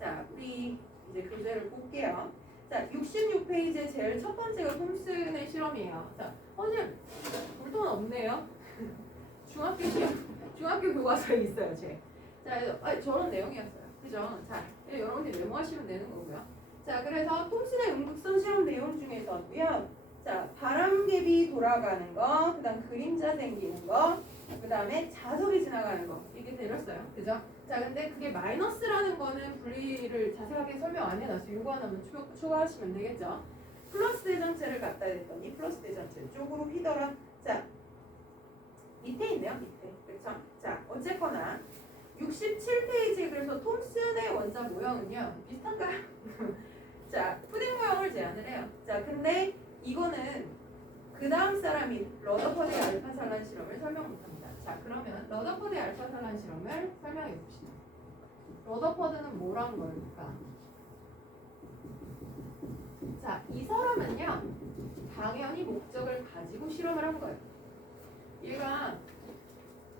자, 우리 이제 교재를 볼게요. 자, 66페이지의 제일 첫 번째가 톰슨의 실험이에요. 자, 선생님, 물돈 없네요. 중학교 교과서에 있어요, 제. 자, 저런 내용이었어요. 그죠? 자, 여러분들이 메모하시면 되는 거고요. 자, 그래서 톰슨의 음극선 실험 내용 중에서도요. 자, 바람개비 돌아가는 거, 그 다음 그림자 생기는 거, 그 다음에 자석이 지나가는 거. 이게 내렸어요. 그죠? 자, 근데 그게 마이너스라는 거는 분리를 자세하게 설명 안 해놨어요. 요거 하나만 추가하시면 되겠죠? 플러스 대전체를 갖다 댔더니 플러스 대전체 쪽으로 휘더라. 자, 밑에 있네요. 밑에. 그렇죠? 자, 어쨌거나 67페이지에 그래서 톰슨의 원자 모형은요. 비슷한가요? 자, 푸딩 모형을 제안을 해요. 자, 근데 이거는 그 다음 사람이 러더퍼드의 알파산란 실험을 설명 못합니다. 자, 그러면 러더퍼드의 알파산란 실험을 설명해 봅시다. 러더퍼드는 뭘 한 걸까? 자, 이 사람은요. 당연히 목적을 가지고 실험을 한 거예요. 얘가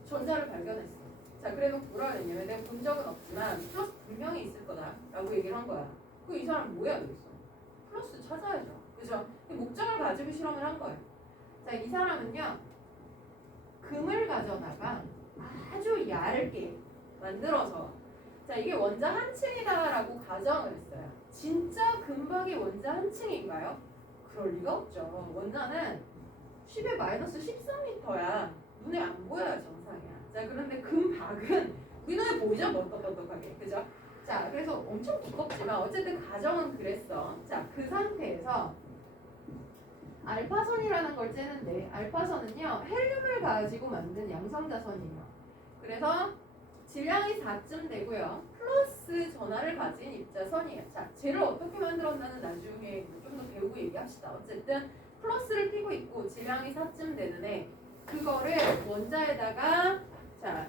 전자를 발견했어. 자, 그래도 뭐라 그랬냐면 내가 본 적은 없지만 플러스 분명히 있을 거다라고 얘기를 한 거야. 그 이 사람 뭐 해야 되겠어? 플러스 찾아야죠. 그죠? 목적을 가지고 실험을 한 거예요. 자, 이 사람은요. 금을 가져다가 아주 얇게 만들어서 자, 이게 원자 한 층이다라고 가정을 했어요. 진짜 금박이 원자 한 층인가요? 그럴 리가 없죠. 원자는 10의 마이너스 13m야. 눈에 안 보여야 정상이야. 자, 그런데 금박은 우리 눈에 보이죠? 번떡번떡하게. 그죠? 자, 그래서 엄청 두껍지만 어쨌든 가정은 그랬어. 자, 그 상태에서 알파선이라는 걸 째는데 알파선은요. 헬륨을 가지고 만든 양성자선이에요. 그래서 질량이 4쯤 되고요. 플러스 전하를 가진 입자선이에요. 자, 쟤를 어떻게 만들었나는 나중에 좀 더 배우고 얘기합시다. 어쨌든 플러스를 띄고 있고 질량이 4쯤 되는 애 그거를 원자에다가 자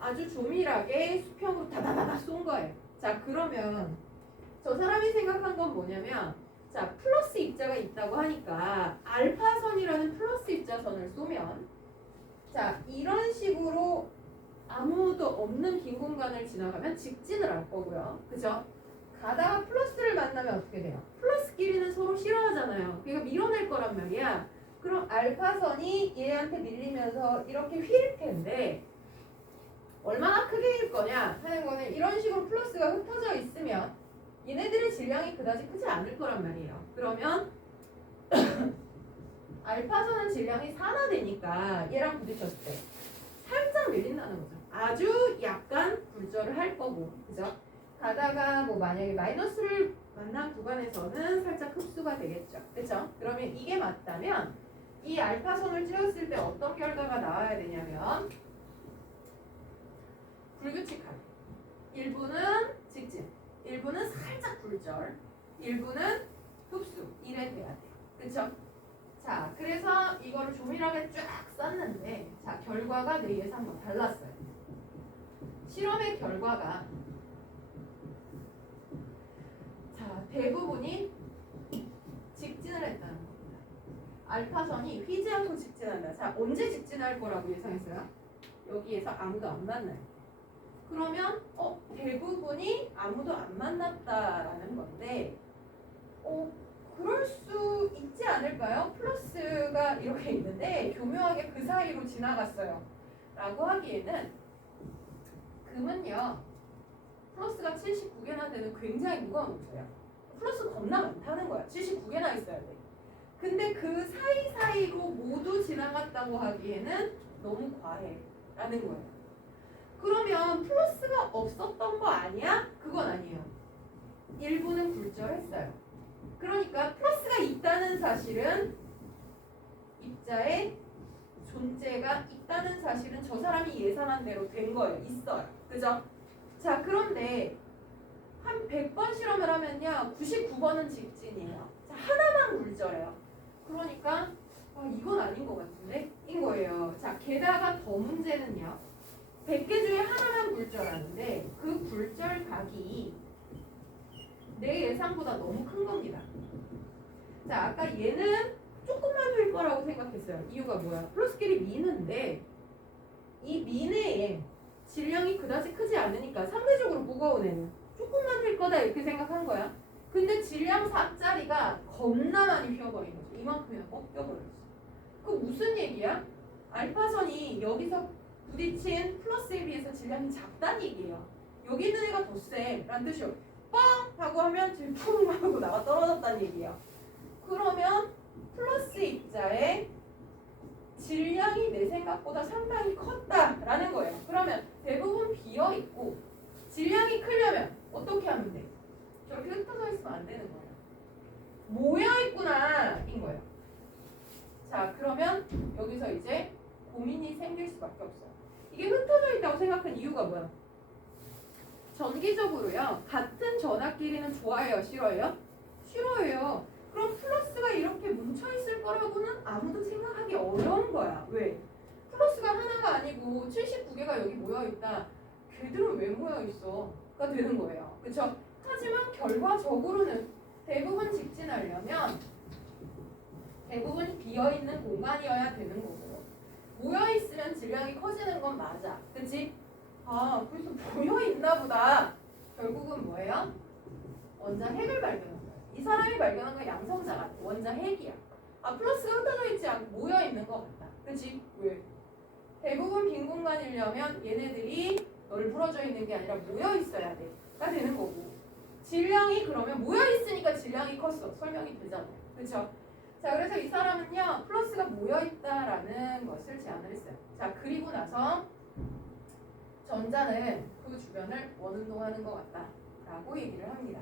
아주 조밀하게 수평으로 다다다다 쏜 거예요. 자, 그러면 저 사람이 생각한 건 뭐냐면 자, 플러스 입자가 있다고 하니까 알파선이라는 플러스 입자선을 쏘면 자, 이런 식으로 아무도 없는 빈 공간을 지나가면 직진을 할 거고요. 그죠? 가다가 플러스를 만나면 어떻게 돼요? 플러스끼리는 서로 싫어하잖아요. 그러니까 밀어낼 거란 말이야. 그럼 알파선이 얘한테 밀리면서 이렇게 휠 텐데 얼마나 크게 휠 거냐 하는 거는 이런 식으로 플러스가 흩어져 있으면 얘네들의 질량이 그다지 크지 않을 거란 말이에요. 그러면 알파선은 질량이 4나 되니까 얘랑 부딪혔을 때 살짝 밀린다는 거죠. 아주 약간 굴절을 할 거고, 그죠? 가다가 뭐 만약에 마이너스를 만난 구간에서는 살짝 흡수가 되겠죠. 그죠? 그러면 이게 맞다면 이 알파선을 찌었을 때 어떤 결과가 나와야 되냐면 불규칙하게 일부는 직진, 일부는 살짝 굴절, 일부는 흡수 이래 돼야 돼요. 그쵸? 자, 그래서 이거를 조밀하게 쫙 쌌는데 자, 결과가 내 예상과 달랐어요. 실험의 결과가 자, 대부분이 직진을 했다는 겁니다. 알파선이 휘지 않고 직진한다. 자, 언제 직진할 거라고 예상했어요? 여기에서 아무도 안 만나요. 그러면 대부분이 아무도 안 만났다라는 건데 그럴 수 있지 않을까요? 플러스가 이렇게 있는데 교묘하게 그 사이로 지나갔어요. 라고 하기에는 금은요. 플러스가 79개나 되는 굉장히 무거운 음수예요. 플러스 겁나 많다는 거야. 79개나 있어야 돼. 근데 그 사이사이로 모두 지나갔다고 하기에는 너무 과해라는 거예요. 그러면 플러스가 없었던 거 아니야? 그건 아니에요. 일부는 굴절했어요. 그러니까 플러스가 있다는 사실은 입자의 존재가 있다는 사실은 저 사람이 예상한 대로 된 거예요. 있어요. 그죠? 자, 그런데 한 100번 실험을 하면요. 99번은 직진이에요. 자, 하나만 굴절해요. 그러니까 이건 아닌 것 같은데? 인 거예요. 자, 게다가 더 문제는요. 100개 중에 하나만 굴절하는데 그 굴절각이 내 예상보다 너무 큰 겁니다. 자, 아까 얘는 조금만 휠 거라고 생각했어요. 이유가 뭐야? 플러스끼리 미는데 이 미네의 질량이 그다지 크지 않으니까 상대적으로 무거운 애는 조금만 휠 거다 이렇게 생각한 거야. 근데 질량 4짜리가 겁나 많이 휘어버린 거죠. 이만큼이나 꺾여버렸어. 그 무슨 얘기야? 알파선이 여기서 부딪힌 플러스에 비해서 질량이 작다는 얘기예요. 여기 있는 애가 더 세. 라는 뜻이요. 뻥! 하고 하면 질풍 하고 나가 떨어졌다는 얘기예요. 그러면 플러스 입자의 질량이 내 생각보다 상당히 컸다라는 거예요. 그러면 대부분 비어 있고 질량이 크려면 어떻게 하면 돼? 저렇게 흩어져 있으면 안 되는 거예요. 모여 있구나 인 거예요. 자, 그러면 여기서 이제 고민이 생길 수밖에 없어요. 이게 흩어져 있다고 생각한 이유가 뭐야? 전기적으로요. 같은 전압끼리는 좋아해요? 싫어해요? 싫어해요. 그럼 플러스가 이렇게 뭉쳐있을 거라고는 아무도 생각하기 어려운 거야. 왜? 플러스가 하나가 아니고 79개가 여기 모여있다. 걔들은 왜 모여있어? 가 되는 거예요. 그쵸? 하지만 결과적으로는 대부분 직진하려면 대부분 비어있는 공간이어야 되는 거고 모여있으면 질량이 커지는 건 맞아. 그치? 아, 그래서 모여있나 보다. 결국은 뭐예요? 원자 핵을 발견한 거예요. 이 사람이 발견한 건 양성자가 원자 핵이야. 아, 플러스가 흩어져 있지 않고 모여있는 것 같다. 그치? 왜? 대부분 빈 공간이려면 얘네들이 널브러져 있는 게 아니라 모여있어야 돼. 가 되는 거고 질량이 그러면 모여있으니까 질량이 컸어. 설명이 되잖아요. 그쵸? 자, 그래서 이 사람은요 플러스가 모여있다라는 것을 제안을 했어요. 자, 그리고 나서 전자는 그 주변을 원운동하는 것 같다 라고 얘기를 합니다.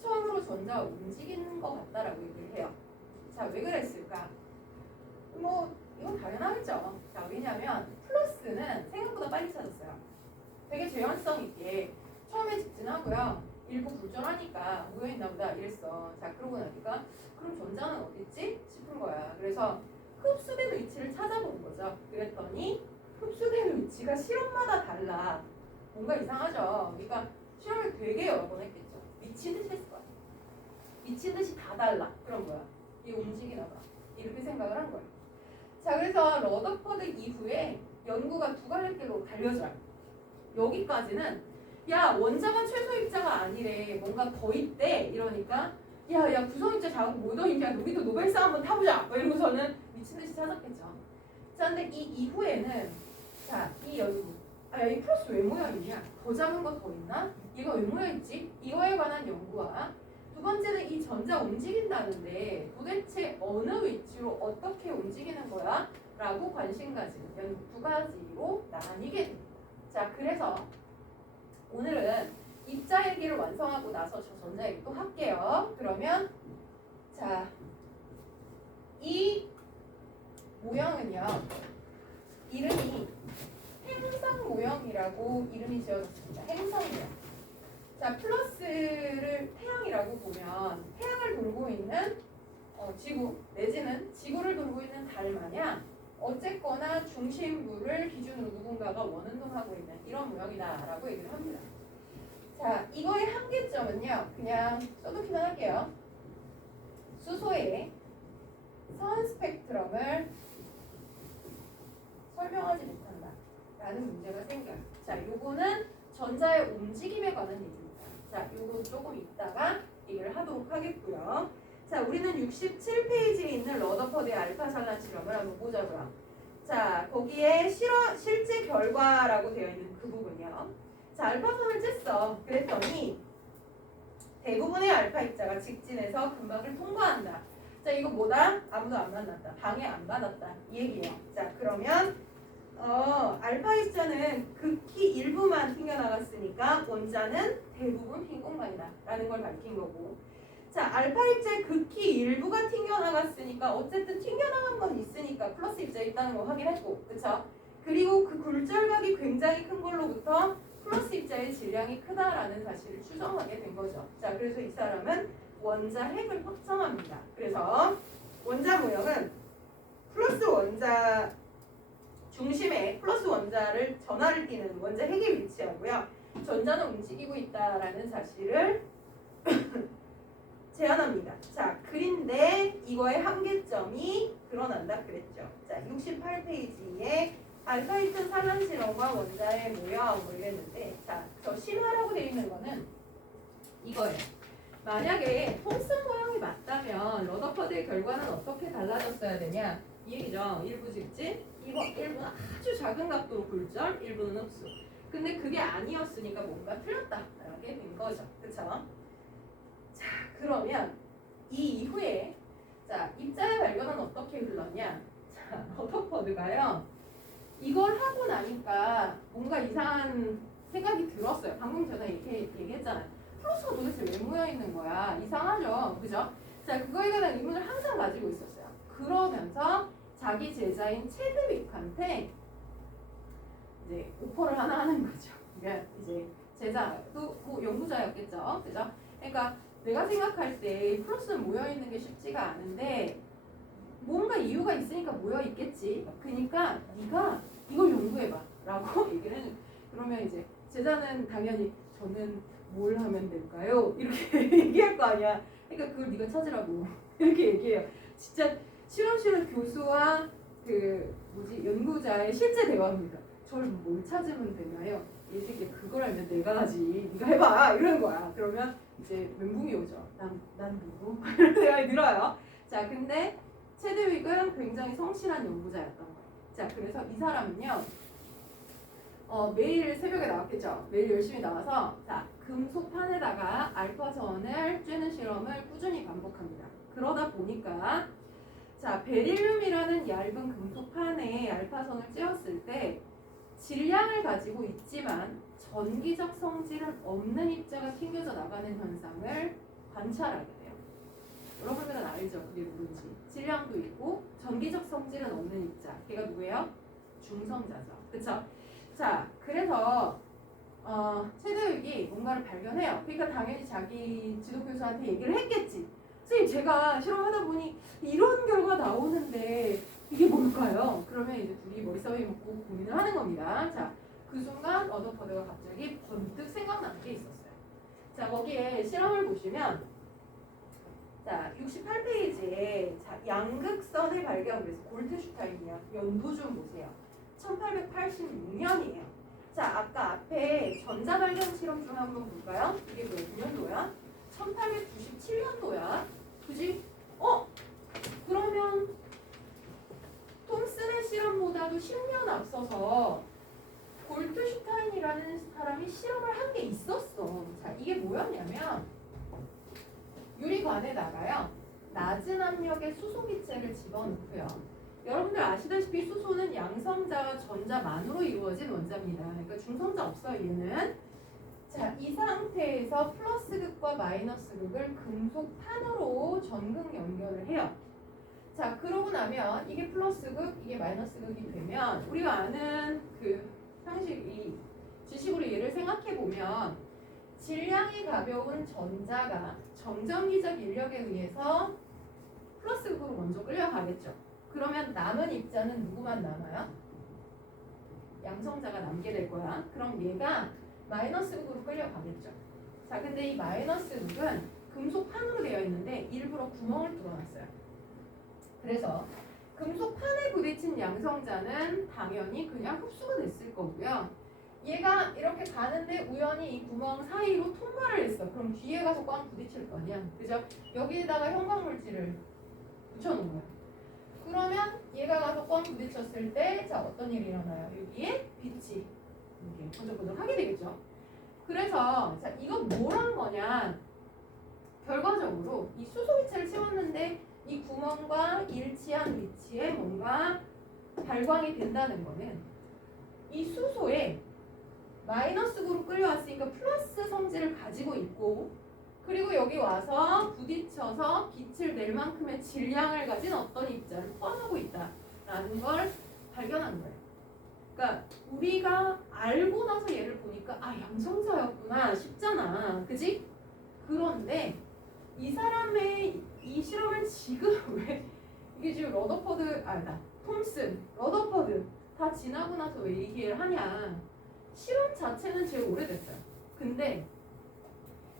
처음으로 전자가 움직이는 것 같다라고 얘기를 해요. 자, 왜 그랬을까? 뭐 이건 당연하겠죠. 자, 왜냐면 플러스는 생각보다 빨리 찾았어요. 되게 재현성 있게 처음에 직진하고요. 일부 불전하니까 모여있나 보다 이랬어. 자, 그러고 나니까 그럼 전자는 어딨지? 싶은 거야. 그래서 흡수되는 위치를 찾아본 거죠. 그랬더니 흡수되는 위치가 실험마다 달라. 뭔가 이상하죠. 그러니까 실험을 되게 여러 번 했겠죠. 미친 듯이 했을 거야. 미친 듯이 다 달라. 그런 거야. 이게 움직이나 봐. 이렇게 생각을 한 거예요. 자, 그래서 러더퍼드 이후에 연구가 두 갈래길로 갈려져요. 여기까지는 야, 원자가 최소 입자가 아니래. 뭔가 더 있대. 이러니까 야, 구성 입자 작은 뭐 더 있냐. 우리도 노벨상 한번 타보자. 뭐 이러고서는 미친 듯이 찾았겠죠. 자, 근데 이 이후에는 자, 이 연구. 아, 야, 이 플러스 왜 모여있냐? 더 작은 거 더 있나? 얘가 왜 모여있지? 이거에 관한 연구와 두 번째는 이 전자 움직인다는데 도대체 어느 위치로 어떻게 움직이는 거야? 라고 관심 가지는 연구 두 가지로 나뉘게 됩니다. 자, 그래서 오늘은 입자 얘기를 완성하고 나서 저 전자 얘기 또 할게요. 그러면 자, 이 모형은요. 이름이 행성 모형이라고 이름이 지어졌습니다. 행성 모형. 자, 플러스를 태양이라고 보면 태양을 돌고 있는 지구 내지는 지구를 돌고 있는 달 마냥 어쨌거나 중심부를 기준으로 누군가가 원운동하고 있는 이런 모형이다라고 얘기를 합니다. 자, 이거의 한계점은요. 그냥 써놓기만 할게요. 수소의 선 스펙트럼을 설명하지 못한다 라는 문제가 생겨요. 자, 요거는 전자의 움직임에 관한 얘기입니다. 자, 요거 조금 이따가 얘기를 하도록 하겠고요. 자, 우리는 67페이지에 있는 러더퍼드의 알파 산란 실험을 한번 보자고요. 자, 거기에 실제 결과라고 되어 있는 그 부분이요. 자, 알파선을 쬐어. 그랬더니 대부분의 알파 입자가 직진해서 근막을 통과한다. 자, 이거 뭐다? 아무도 안 만났다. 방해 안 받았다. 이 얘기예요. 자, 그러면 알파 입자는 극히 일부만 튕겨나갔으니까 원자는 대부분 빈 공간이다 라는 걸 밝힌 거고, 자, 알파 입자의 극히 일부가 튕겨나갔으니까 어쨌든 튕겨나간 건 있으니까 플러스 입자 있다는 거 확인했고, 그쵸? 그리고 그 굴절각이 굉장히 큰 걸로부터 플러스 입자의 질량이 크다라는 사실을 추정하게 된 거죠. 자, 그래서 이 사람은 원자 핵을 확정합니다. 그래서 원자 모형은 플러스 원자 중심에 플러스 원자를 전하를 띠는 원자 핵이 위치하고요. 전자는 움직이고 있다라는 사실을 제안합니다. 자, 그런데 이거의 한계점이 드러난다 그랬죠. 자, 68페이지에 알파이튼 산란 실험과 원자의 모형 뭐 이랬는데, 자, 저 심화라고 되어 있는 거는 이거예요. 만약에 톰슨 모형이 맞다면 러더퍼드의 결과는 어떻게 달라졌어야 되냐? 이 얘기죠. 일부 직진, 일부는 아주 작은 각도로 굴절, 일부는 흡수. 근데 그게 아니었으니까 뭔가 틀렸다라게 된 거죠. 그쵸? 자, 그러면 이 이후에 자, 입자의 발견은 어떻게 흘렀냐? 자, 러더퍼드가요. 이걸 하고 나니까 뭔가 이상한 생각이 들었어요. 방금 전에 이렇게 얘기했잖아요. 플러스가 도대체 왜 모여 있는 거야? 이상하죠? 그죠? 자, 그거에 대한 의문을 항상 가지고 있었어요. 그러면서 자기 제자인 체드윅한테 이제 오퍼를 하나 하는 거죠. 그러니까 이제 제자도 뭐 연구자였겠죠. 그죠? 그러니까 내가 생각할 때 플러스는 모여 있는 게 쉽지가 않은데 뭔가 이유가 있으니까 모여 있겠지. 그러니까 네가 이걸 연구해봐라고 얘기를 해는. 그러면 이제 제자는 당연히 저는 뭘 하면 될까요? 이렇게 얘기할 거 아니야. 그러니까 그걸 네가 찾으라고 이렇게 얘기해요. 진짜 실험실의 교수와 그 뭐지 연구자의 실제 대화입니다. 저를 뭘 찾으면 되나요? 이 새끼 그걸 알면 내가 하지. 네가 해봐 이러는 거야. 그러면 이제 멘붕이 오죠. 난 누구? 이런 생각이 들어요. 자, 근데 체드윅은 굉장히 성실한 연구자였던 거예요. 자, 그래서 이 사람은요, 매일 새벽에 나왔겠죠. 매일 열심히 나와서 자, 금속판에다가 알파선을 쬐는 실험을 꾸준히 반복합니다. 그러다 보니까 자, 베릴륨이라는 얇은 금속판에 알파선을 찧었을 때 질량을 가지고 있지만 전기적 성질은 없는 입자가 튕겨져 나가는 현상을 관찰하게 돼요. 여러분들은 알죠? 그게 뭔지. 질량도 있고 전기적 성질은 없는 입자. 걔가 누구예요? 중성자죠. 그쵸? 자, 그래서 체드윅이 뭔가를 발견해요. 그러니까 당연히 자기 지도교수한테 얘기를 했겠지. 선생님, 제가 실험하다 보니 이런 결과 나오는데 이게 뭘까요? 그러면 이제 둘이 머리싸움이 먹고 고민을 하는 겁니다. 자, 그 순간 러더퍼드가 갑자기 번뜩 생각나는 게 있었어요. 자, 거기에 실험을 보시면 자, 68페이지에 자, 양극선의 발견, 그래서 골트슈타인이야. 연도 좀 보세요. 1886년이에요. 자, 아까 앞에 전자 발견 실험 중 한번 볼까요? 이게 몇 년도야? 1897년도야. 그지? 그러면 톰슨의 실험보다도 10년 앞서서 골트슈타인이라는 사람이 실험을 한 게 있었어. 자, 이게 뭐였냐면 유리관에다가요 낮은 압력의 수소기체를 집어넣고요. 여러분들 아시다시피 수소는 양성자와 전자만으로 이루어진 원자입니다. 그러니까 중성자 없어요, 얘는. 자, 이 상태에서 플러스극과 마이너스극을 금속판으로 전극 연결을 해요. 자, 그러고 나면 이게 플러스극, 이게 마이너스극이 되면 우리가 아는 그 상식, 이 지식으로 얘를 생각해 보면 질량이 가벼운 전자가 정전기적 인력에 의해서 플러스극으로 먼저 끌려가겠죠. 그러면 남은 입자는 누구만 남아요? 양성자가 남게 될 거야. 그럼 얘가 마이너스극으로 끌려가겠죠. 자, 근데 이 마이너스극은 금속판으로 되어 있는데 일부러 구멍을 뚫어놨어요. 그래서 금속판에 부딪힌 양성자는 당연히 그냥 흡수가 됐을 거고요. 얘가 이렇게 가는데 우연히 이 구멍 사이로 통과를 했어. 그럼 뒤에 가서 꽝 부딪힐 거 아니야. 그죠? 여기에다가 형광물질을 붙여놓은 거야. 그러면 얘가 가서 꽝 부딪혔을 때 자, 어떤 일이 일어나요? 여기에 빛이 이렇게 번쩍번쩍 하게 되겠죠. 그래서 자, 이거 뭘 한 거냐? 결과적으로 이 수소기체를 채웠는데 이 구멍과 일치한 위치에 뭔가 발광이 된다는 거는 이 수소에 마이너스극으로 끌려왔으니까 플러스 성질을 가지고 있고, 그리고 여기 와서 부딪혀서 빛을 낼 만큼의 질량을 가진 어떤 입자를 포함하고 있다라는 걸 발견한 거예요. 그러니까 우리가 알고 나서 얘를 보니까 아, 양성자였구나 싶잖아. 그지? 그런데 이 사람의 이 실험을 지금 왜 이게 지금 톰슨, 러더퍼드 다 지나고 나서 왜 얘기를 하냐? 실험 자체는 제일 오래됐어요. 근데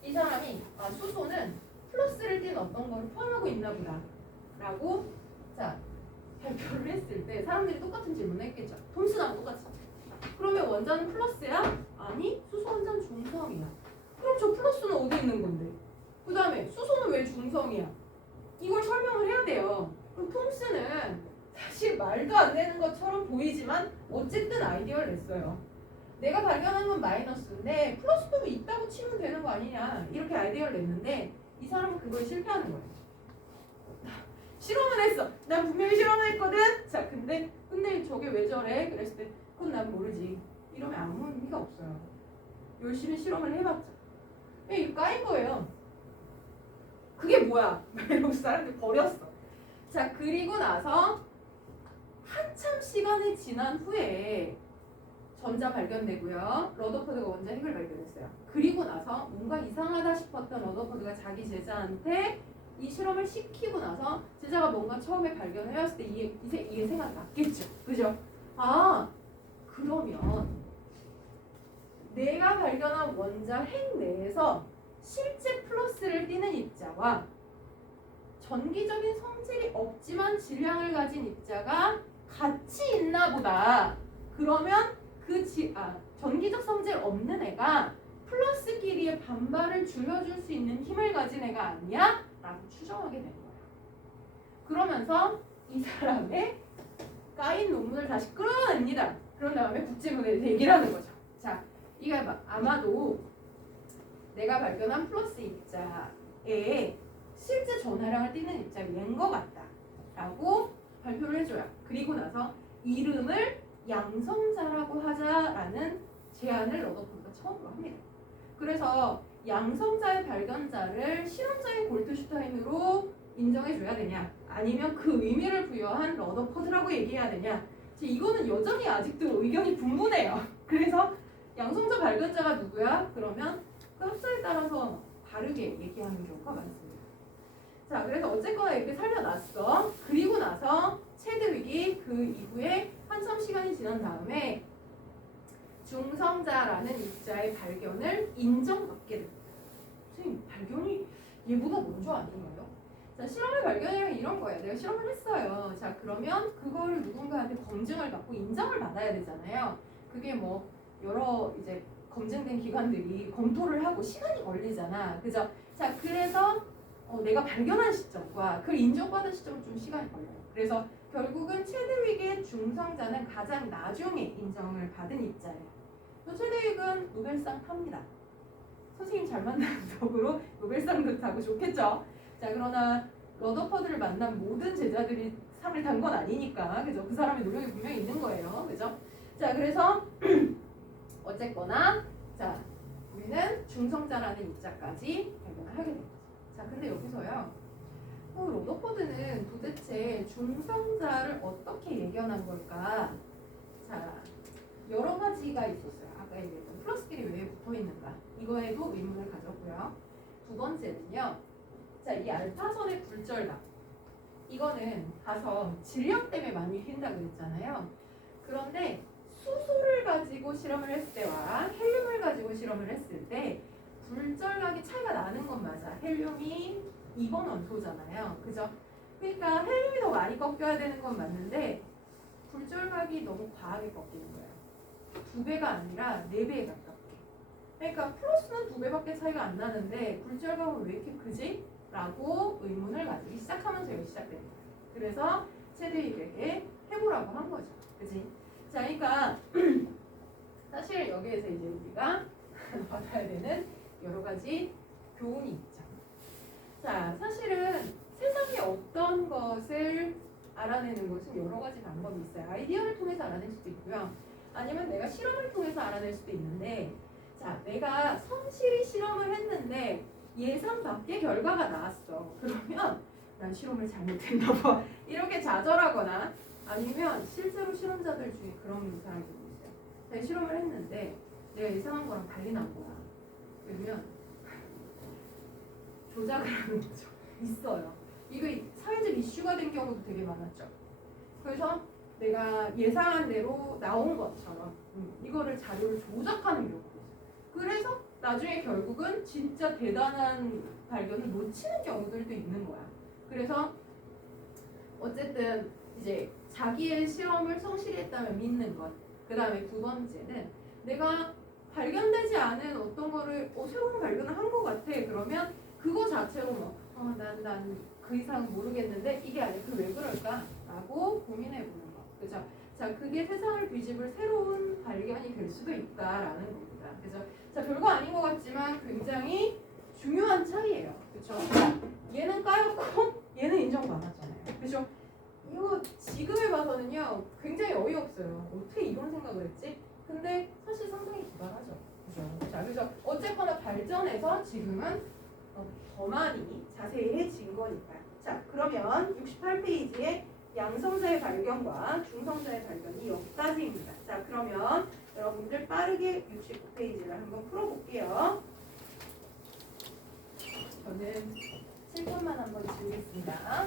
이 사람이 수소는 플러스를 띤 어떤 거를 포함하고 있나 보다 라고 자 발표를 했을 때 사람들이 똑같은 질문을 했겠죠. 톰슨하고 똑같이. 그러면 원자는 플러스야? 아니, 수소 원자는 중성이야. 그럼 저 플러스는 어디 있는 건데? 그 다음에 수소는 왜 중성이야? 이걸 설명을 해야 돼요. 그럼 톰슨은 사실 말도 안 되는 것처럼 보이지만 어쨌든 아이디어를 냈어요. 내가 발견한 건 마이너스인데 플러스도 있다고 치면 되는 거 아니냐 이렇게 아이디어를 냈는데 이 사람은 그걸 실패하는 거예요. 실험은 했어. 난 분명히 실험을 했거든. 자, 근데 저게 왜 저래? 그랬을 때 그건 난 모르지. 이러면 아무 의미가 없어요. 열심히 실험을 해봤자 이거 까인 거예요. 그게 뭐야? 이러고 사람들이 버렸어. 자, 그리고 나서 한참 시간이 지난 후에 전자 발견되고요. 러더퍼드가 먼저 핵을 발견했어요. 그리고 나서 뭔가 이상하다 싶었던 러더퍼드가 자기 제자한테 이 실험을 시키고 나서 제자가 뭔가 처음에 발견해왔을 때 이게 생각이 났겠죠. 그죠? 아, 그러면 내가 발견한 원자 핵 내에서 실제 플러스를 띠는 입자와 전기적인 성질이 없지만 질량을 가진 입자가 같이 있나 보다. 그러면 전기적 성질 없는 애가 플러스끼리의 반발을 줄여줄 수 있는 힘을 가진 애가 아니야? 라고 추정하게 된 거야. 그러면서 이 사람의 까인 논문을 다시 끌어냅니다. 그런 다음에 국제무대에 대기를 하는 거죠. 자, 이게 아마도 내가 발견한 플러스 입자에 실제 전하량을 띠는 입자가 얘인 것 같다 라고 발표를 해줘요. 그리고 나서 이름을 양성자라고 하자라는 제안을 러더퍼드가 처음으로 합니다. 그래서 양성자의 발견자를 실험자인 골트슈타인으로 인정해줘야 되냐 아니면 그 의미를 부여한 러더퍼드라고 얘기해야 되냐 이거는 여전히 아직도 의견이 분분해요. 그래서 양성자 발견자가 누구야? 그러면 그 합사에 따라서 다르게 얘기하는 경우가 많습니다. 자, 그래서 어쨌거나 이렇게 살려놨어. 그리고 나서 체드윅이 그 이후에 한참 시간이 지난 다음에 중성자라는 입자의 발견을 인정받게 됩니다. 선생님, 발견이 얘보다 먼저 아닌가요? 자, 실험을 발견이란 이런 거예요. 내가 실험을 했어요. 자, 그러면 그거를 누군가한테 검증을 받고 인정을 받아야 되잖아요. 그게 뭐 여러 이제 검증된 기관들이 검토를 하고 시간이 걸리잖아. 그죠? 자, 그래서 내가 발견한 시점과 그걸 인정받은 시점은 좀 시간이 걸려요. 그래서 결국은 체드윅의 중성자는 가장 나중에 인정을 받은 입자예요. 또 체드윅은 노벨상 탑니다. 선생님 잘 만나는 덕으로 노벨상도 타고 좋겠죠. 자, 그러나 러더퍼드를 만난 모든 제자들이 상을 탄 건 아니니까, 그죠? 그 사람의 노력이 분명히 있는 거예요, 그죠? 자, 그래서 어쨌거나 자, 우리는 중성자라는 입자까지 발견을 하게 됩니다. 자, 근데 여기서요, 러더퍼드는 도대체 중성자를 어떻게 예견한 걸까? 자, 여러 가지가 있었어요. 아까 얘기했던 플러스끼리 왜 붙어 있는가? 이거에도 의문을 가졌고요. 두 번째는요, 자, 이 알파선의 굴절감. 이거는 가서 질량 때문에 많이 휜다 그랬잖아요. 그런데 수소를 가지고 실험을 했을 때와 헬륨을 가지고 실험을 했을 때 굴절각이 차이가 나는 건 맞아. 헬륨이 2번 원소잖아요. 그죠? 그러니까 헬륨이 더 많이 꺾여야 되는 건 맞는데 굴절각이 너무 과하게 꺾이는 거예요. 2배가 아니라 4배에 가깝게. 그러니까 플러스는 2배밖에 차이가 안 나는데 굴절각은 왜 이렇게 크지? 라고 의문을 가지기 시작하면서 여기 시작됩니다. 그래서 체드윅에게 해보라고 한 거죠. 그치? 자, 그러니까 사실 여기에서 이제 우리가 받아야 되는 여러 가지 교훈이 있죠. 자, 사실은 세상에 어떤 것을 알아내는 것은 여러 가지 방법이 있어요. 아이디어를 통해서 알아낼 수도 있고요. 아니면 내가 실험을 통해서 알아낼 수도 있는데, 자, 내가 성실히 실험을 했는데 예상 밖의 결과가 나왔어. 그러면 난 실험을 잘못했나 봐. 이렇게 좌절하거나 아니면 실제로 실험자들 중에 그런 사람들이 있어요. 내가 실험을 했는데 내가 예상한 거랑 달리 나온 거야. 그러면 조작을 하는 거죠. 있어요. 이거 사회적 이슈가 된 경우도 되게 많았죠. 그래서 내가 예상한 대로 나온 것처럼 이거를 자료를 조작하는 경우도 있어요. 그래서 나중에 결국은 진짜 대단한 발견을 놓치는 경우들도 있는 거야. 그래서 어쨌든 이제 자기의 실험을 성실히 했다면 믿는 것. 그 다음에 두 번째는 내가 발견되지 않은 어떤 거를 새로운 발견을 한 것 같아. 그러면 그거 자체로 난 그 이상 모르겠는데 이게 아니라 왜 그럴까? 라고 고민해 보는 거. 그죠? 자, 그게 세상을 뒤집을 새로운 발견이 될 수도 있다라는 겁니다. 그죠? 자, 별거 아닌 것 같지만 굉장히 중요한 차이예요. 그렇죠? 얘는 까였고 얘는 인정도 안 하잖아요. 그죠? 이거 지금에 봐서는요 굉장히 어이없어요. 어떻게 이런 생각을 했지? 근데 사실 상당히 기발하죠. 그죠? 자, 그래서 어쨌거나 발전해서 지금은 더 많이 자세해진 거니까요. 자, 그러면 68페이지에 양성자의 발견과 중성자의 발견이 여기까지입니다. 자, 그러면 여러분들 빠르게 69페이지를 한번 풀어볼게요. 저는 7분만 한번 지우겠습니다.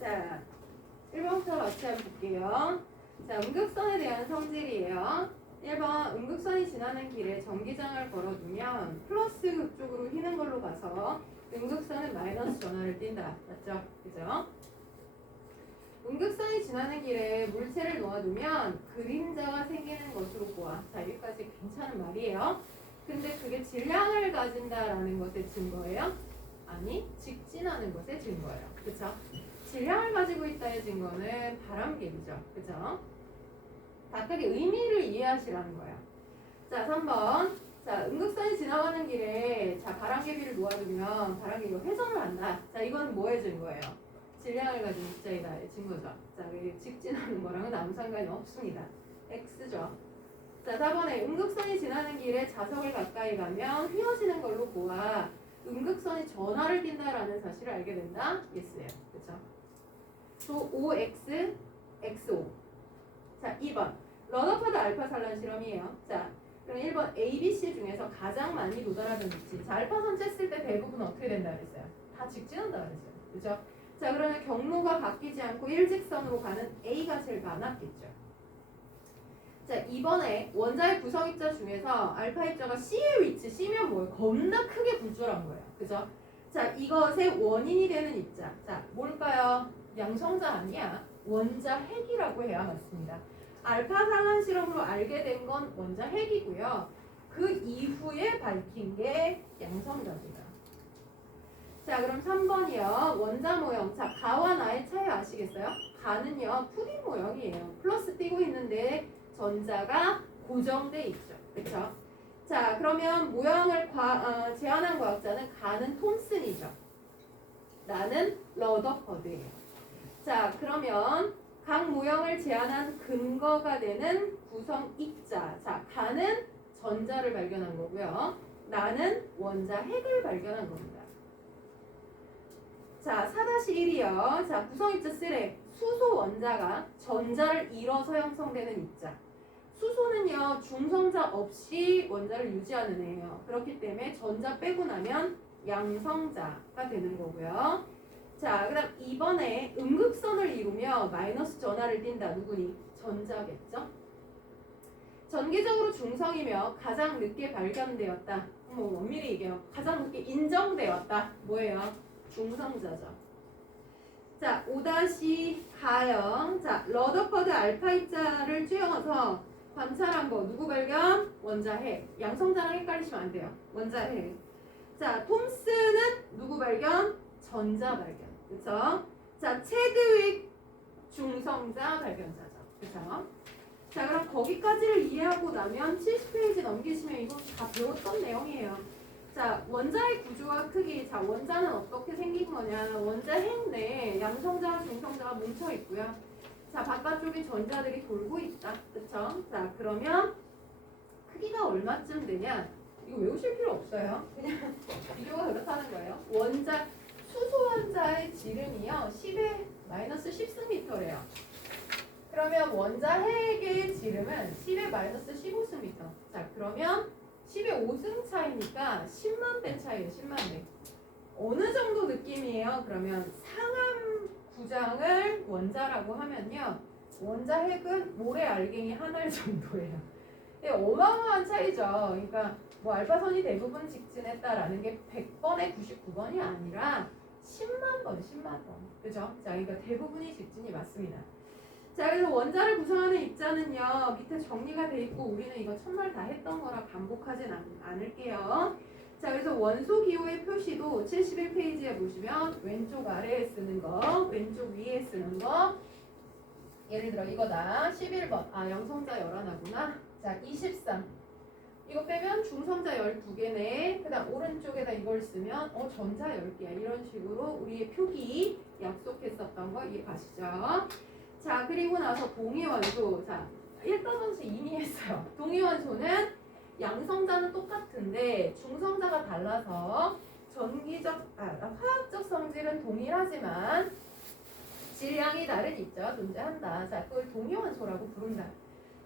자, 1번부터 같이 한번 볼게요. 자, 음극선에 대한 성질이에요. 1번, 음극선이 지나는 길에 전기장을 걸어두면 플러스 극쪽으로 휘는 걸로 봐서 음극선은 마이너스 전하를 띈다. 맞죠? 그죠? 음극선이 지나는 길에 물체를 놓아두면 그림자가 생기는 것으로 보아. 자, 여기까지 괜찮은 말이에요. 근데 그게 질량을 가진다라는 것의 증거예요? 아니, 직진하는 것의 증거예요. 그쵸? 질량을 가지고 있다의 증거는 바람개비죠. 그죠? 각각의 의미를 이해하시라는 거예요. 자, 3번. 자, 음극선이 지나가는 길에 자, 바람개비를 놓아두면 바람개비가 회전을 한다. 자, 이건 뭐의 증거예요? 질량을 가진 입자이다의 증거죠. 자, 직진하는 거랑은 아무 상관이 없습니다. X죠. 자, 4번에 음극선이 지나는 길에 자석을 가까이 가면 휘어지는 걸로 보아 음극선이 전하를 띈다라는 사실을 알게 된다. Yes예요. 그렇죠? 또 OX, XO. 자, 2번. 러더파드 알파 산란 실험이에요. 자, 그럼 1번 A, B, C 중에서 가장 많이 도달하는 위치. 자, 알파선 쬐을 때 대부분 어떻게 된다 그랬어요? 다 직진한다 그랬어요. 그죠? 자, 그러면 경로가 바뀌지 않고 일직선으로 가는 A가 제일 많았겠죠. 자, 이번에 원자의 구성 입자 중에서 알파 입자가 C의 위치, C면 뭐예요? 겁나 크게 불줄한 거예요. 그죠? 자, 이것의 원인이 되는 입자. 자, 뭘까요? 양성자 아니야. 원자 핵이라고 해야 맞습니다. 알파 산란 실험으로 알게 된 건 원자 핵이고요. 그 이후에 밝힌 게 양성자입니다. 자, 그럼 3번이요. 원자 모형. 자, 가와 나의 차이 아시겠어요? 가는요, 푸딩 모형이에요. 플러스 띄고 있는데 전자가 고정돼 있죠. 그쵸? 자, 그러면 모형을 제안한 과학자는 가는 톰슨이죠. 나는 러더퍼드예요. 자, 그러면 각 모형을 제안한 근거가 되는 구성 입자. 자, 가는 전자를 발견한 거고요. 나는 원자 핵을 발견한 겁니다. 자, 4-1이요. 자, 구성입자 3. 수소 원자가 전자를 잃어서 형성되는 입자. 수소는요, 중성자 없이 원자를 유지하는 애예요. 그렇기 때문에 전자 빼고 나면 양성자가 되는 거고요. 자, 그 다음 2번에 음극선을 이루며 마이너스 전하를 띈다. 누구니? 전자겠죠? 전기적으로 중성이며 가장 늦게 발견되었다. 원밀히 얘기해요. 가장 늦게 인정되었다. 뭐예요? 중성자죠. 자, 5-가형. 자, 러더퍼드 알파 입자를 쬐어서 관찰한 거 누구 발견? 원자핵. 양성자랑 헷갈리시면 안 돼요. 원자핵. 자, 톰슨은 누구 발견? 전자 발견. 그쵸? 자, 체드윅 중성자 발견자죠. 그쵸? 자, 그럼 거기까지를 이해하고 나면 70페이지 넘기시면 이거 다 배웠던 내용이에요. 자, 원자의 구조와 크기. 자, 원자는 어떻게 생긴 거냐? 원자 핵 내에 양성자와 중성자가 뭉쳐 있고요. 자, 바깥쪽에 전자들이 돌고 있다. 그쵸? 자, 그러면 크기가 얼마쯤 되냐? 이거 외우실 필요 없어요. 그냥 비교가 그렇다는 거예요. 원자, 수소 원자의 지름이요. 10의 마이너스 10승미터래요. 그러면 원자 핵의 지름은 10의 마이너스 15승미터. 자, 그러면 10의 5승 차이니까 10만 배 차이에요. 10만 배. 어느 정도 느낌이에요? 그러면 상암 구장을 원자라고 하면요. 원자 핵은 모래 알갱이 한 알 정도예요. 어마어마한 차이죠. 그러니까 뭐 알파선이 대부분 직진했다라는 게 100번에 99번이 아니라 10만 번, 10만 번. 그죠? 자, 그러니까 대부분이 직진이 맞습니다. 자, 그래서 원자를 구성하는 입자는요, 밑에 정리가 돼 있고, 우리는 이거 첫날 다 했던 거라 반복하진 않을게요. 자, 그래서 원소 기호의 표시도 71페이지에 보시면 왼쪽 아래에 쓰는 거, 왼쪽 위에 쓰는 거. 예를 들어 이거다. 11번. 아, 양성자 11하구나. 자, 23. 이거 빼면 중성자 12개네. 그 다음 오른쪽에다 이걸 쓰면 전자 10개야. 이런 식으로 우리의 표기 약속했었던 거 이해가시죠? 자, 그리고 나서 동위원소. 자, 1번 원소 이미 했어요. 동위원소는 양성자는 똑같은데 중성자가 달라서 화학적 성질은 동일하지만 질량이 다른 입자가 존재한다. 자, 그걸 동위원소라고 부른다.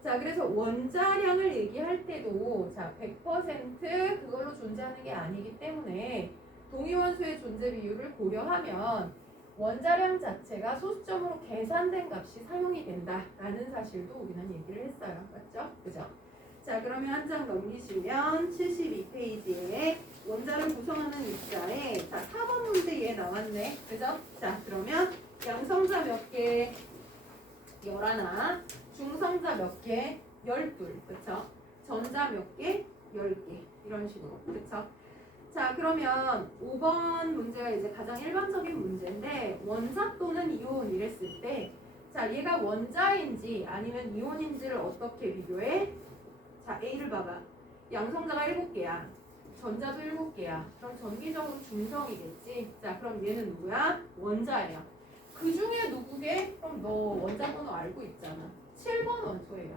자, 그래서 원자량을 얘기할 때도 자, 100% 그걸로 존재하는 게 아니기 때문에 동위원소의 존재 비율을 고려하면 원자량 자체가 소수점으로 계산된 값이 사용이 된다라는 사실도 우리는 얘기를 했어요. 맞죠? 그죠? 자, 그러면 한 장 넘기시면 72페이지에 원자를 구성하는 입자에 자, 4번 문제 얘 나왔네. 그죠? 자, 그러면 양성자 몇 개? 11. 중성자 몇 개? 12. 그쵸? 전자 몇 개? 10개. 이런 식으로. 그쵸? 자, 그러면 5번 문제가 이제 가장 일반적인 문제인데 원자 또는 이온 이랬을 때 자, 얘가 원자인지 아니면 이온인지를 어떻게 비교해? 자, A를 봐봐. 양성자가 7개야. 전자도 7개야. 그럼 전기적으로 중성이겠지. 자, 그럼 얘는 누구야? 원자예요. 그 중에 누구게? 그럼 너 원자 번호 알고 있잖아. 7번 원소예요.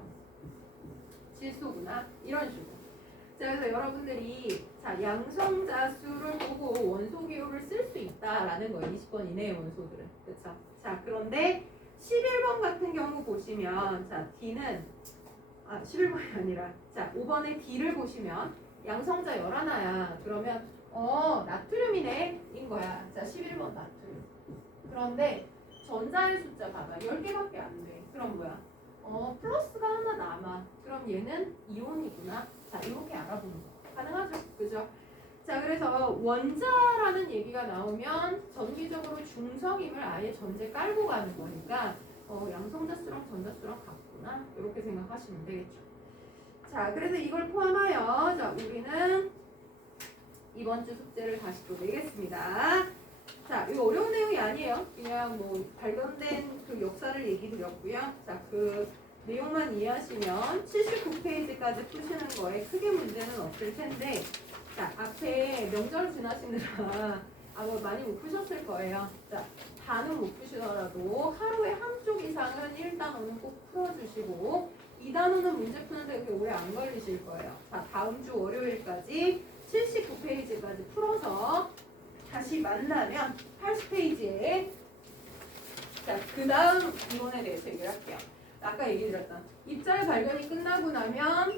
질소구나. 이런 식으로. 자, 그래서 여러분들이 자, 양성자 수를 보고 원소 기호를 쓸 수 있다라는 거예요. 20번 이내의 원소들은. 그렇죠? 자, 그런데 11번 같은 경우 보시면 자, D는 11번이 아니라 자, 5번의 D를 보시면 양성자 11야. 그러면 나트륨이네. 인 거야. 자, 11번 나트륨. 그런데 전자의 숫자 봐봐. 10개밖에 안 돼. 그럼 뭐야? 플러스가 하나 남아. 그럼 얘는 이온이구나. 자, 이렇게 알아보는 거. 가능하죠? 그죠? 자, 그래서 원자라는 얘기가 나오면 전기적으로 중성임을 아예 전제 깔고 가는 거니까 양성자 수랑 전자 수랑 같구나. 이렇게 생각하시면 되겠죠. 자, 그래서 이걸 포함하여 자, 우리는 이번 주 숙제를 다시 또 내겠습니다. 자, 이거 어려운 내용이 아니에요. 그냥 뭐 발견된 그 역사를 얘기 드렸고요. 자, 그 내용만 이해하시면 79페이지까지 푸시는 거에 크게 문제는 없을 텐데, 자, 앞에 명절 지나시느라 아마 많이 못 푸셨을 거예요. 자, 다는 못 푸시더라도 하루에 한쪽 이상은 1단원은 꼭 풀어주시고 2단원은 문제 푸는데 그렇게 오래 안 걸리실 거예요. 자, 다음 주 월요일까지 79페이지까지 풀어서 다시 만나면 80페이지에 자, 그 다음 이론에 대해서 얘기를 할게요. 아까 얘기 드렸던 입자의 발견이 끝나고 나면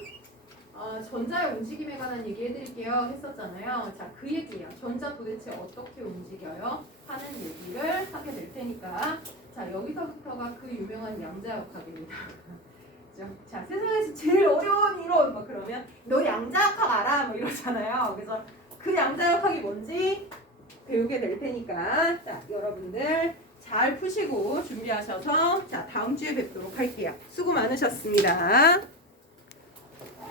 전자의 움직임에 관한 얘기 해드릴게요 했었잖아요. 자, 그 얘기예요. 전자 도대체 어떻게 움직여요? 하는 얘기를 하게 될 테니까 자, 여기서부터가 그 유명한 양자역학입니다. 그죠? 자, 세상에서 제일 어려운 이론 뭐 그러면 너 양자역학 알아? 뭐 이러잖아요. 그래서 그 양자역학이 뭔지 배우게 될 테니까 자, 여러분들 잘 푸시고 준비하셔서 자, 다음 주에 뵙도록 할게요. 수고 많으셨습니다.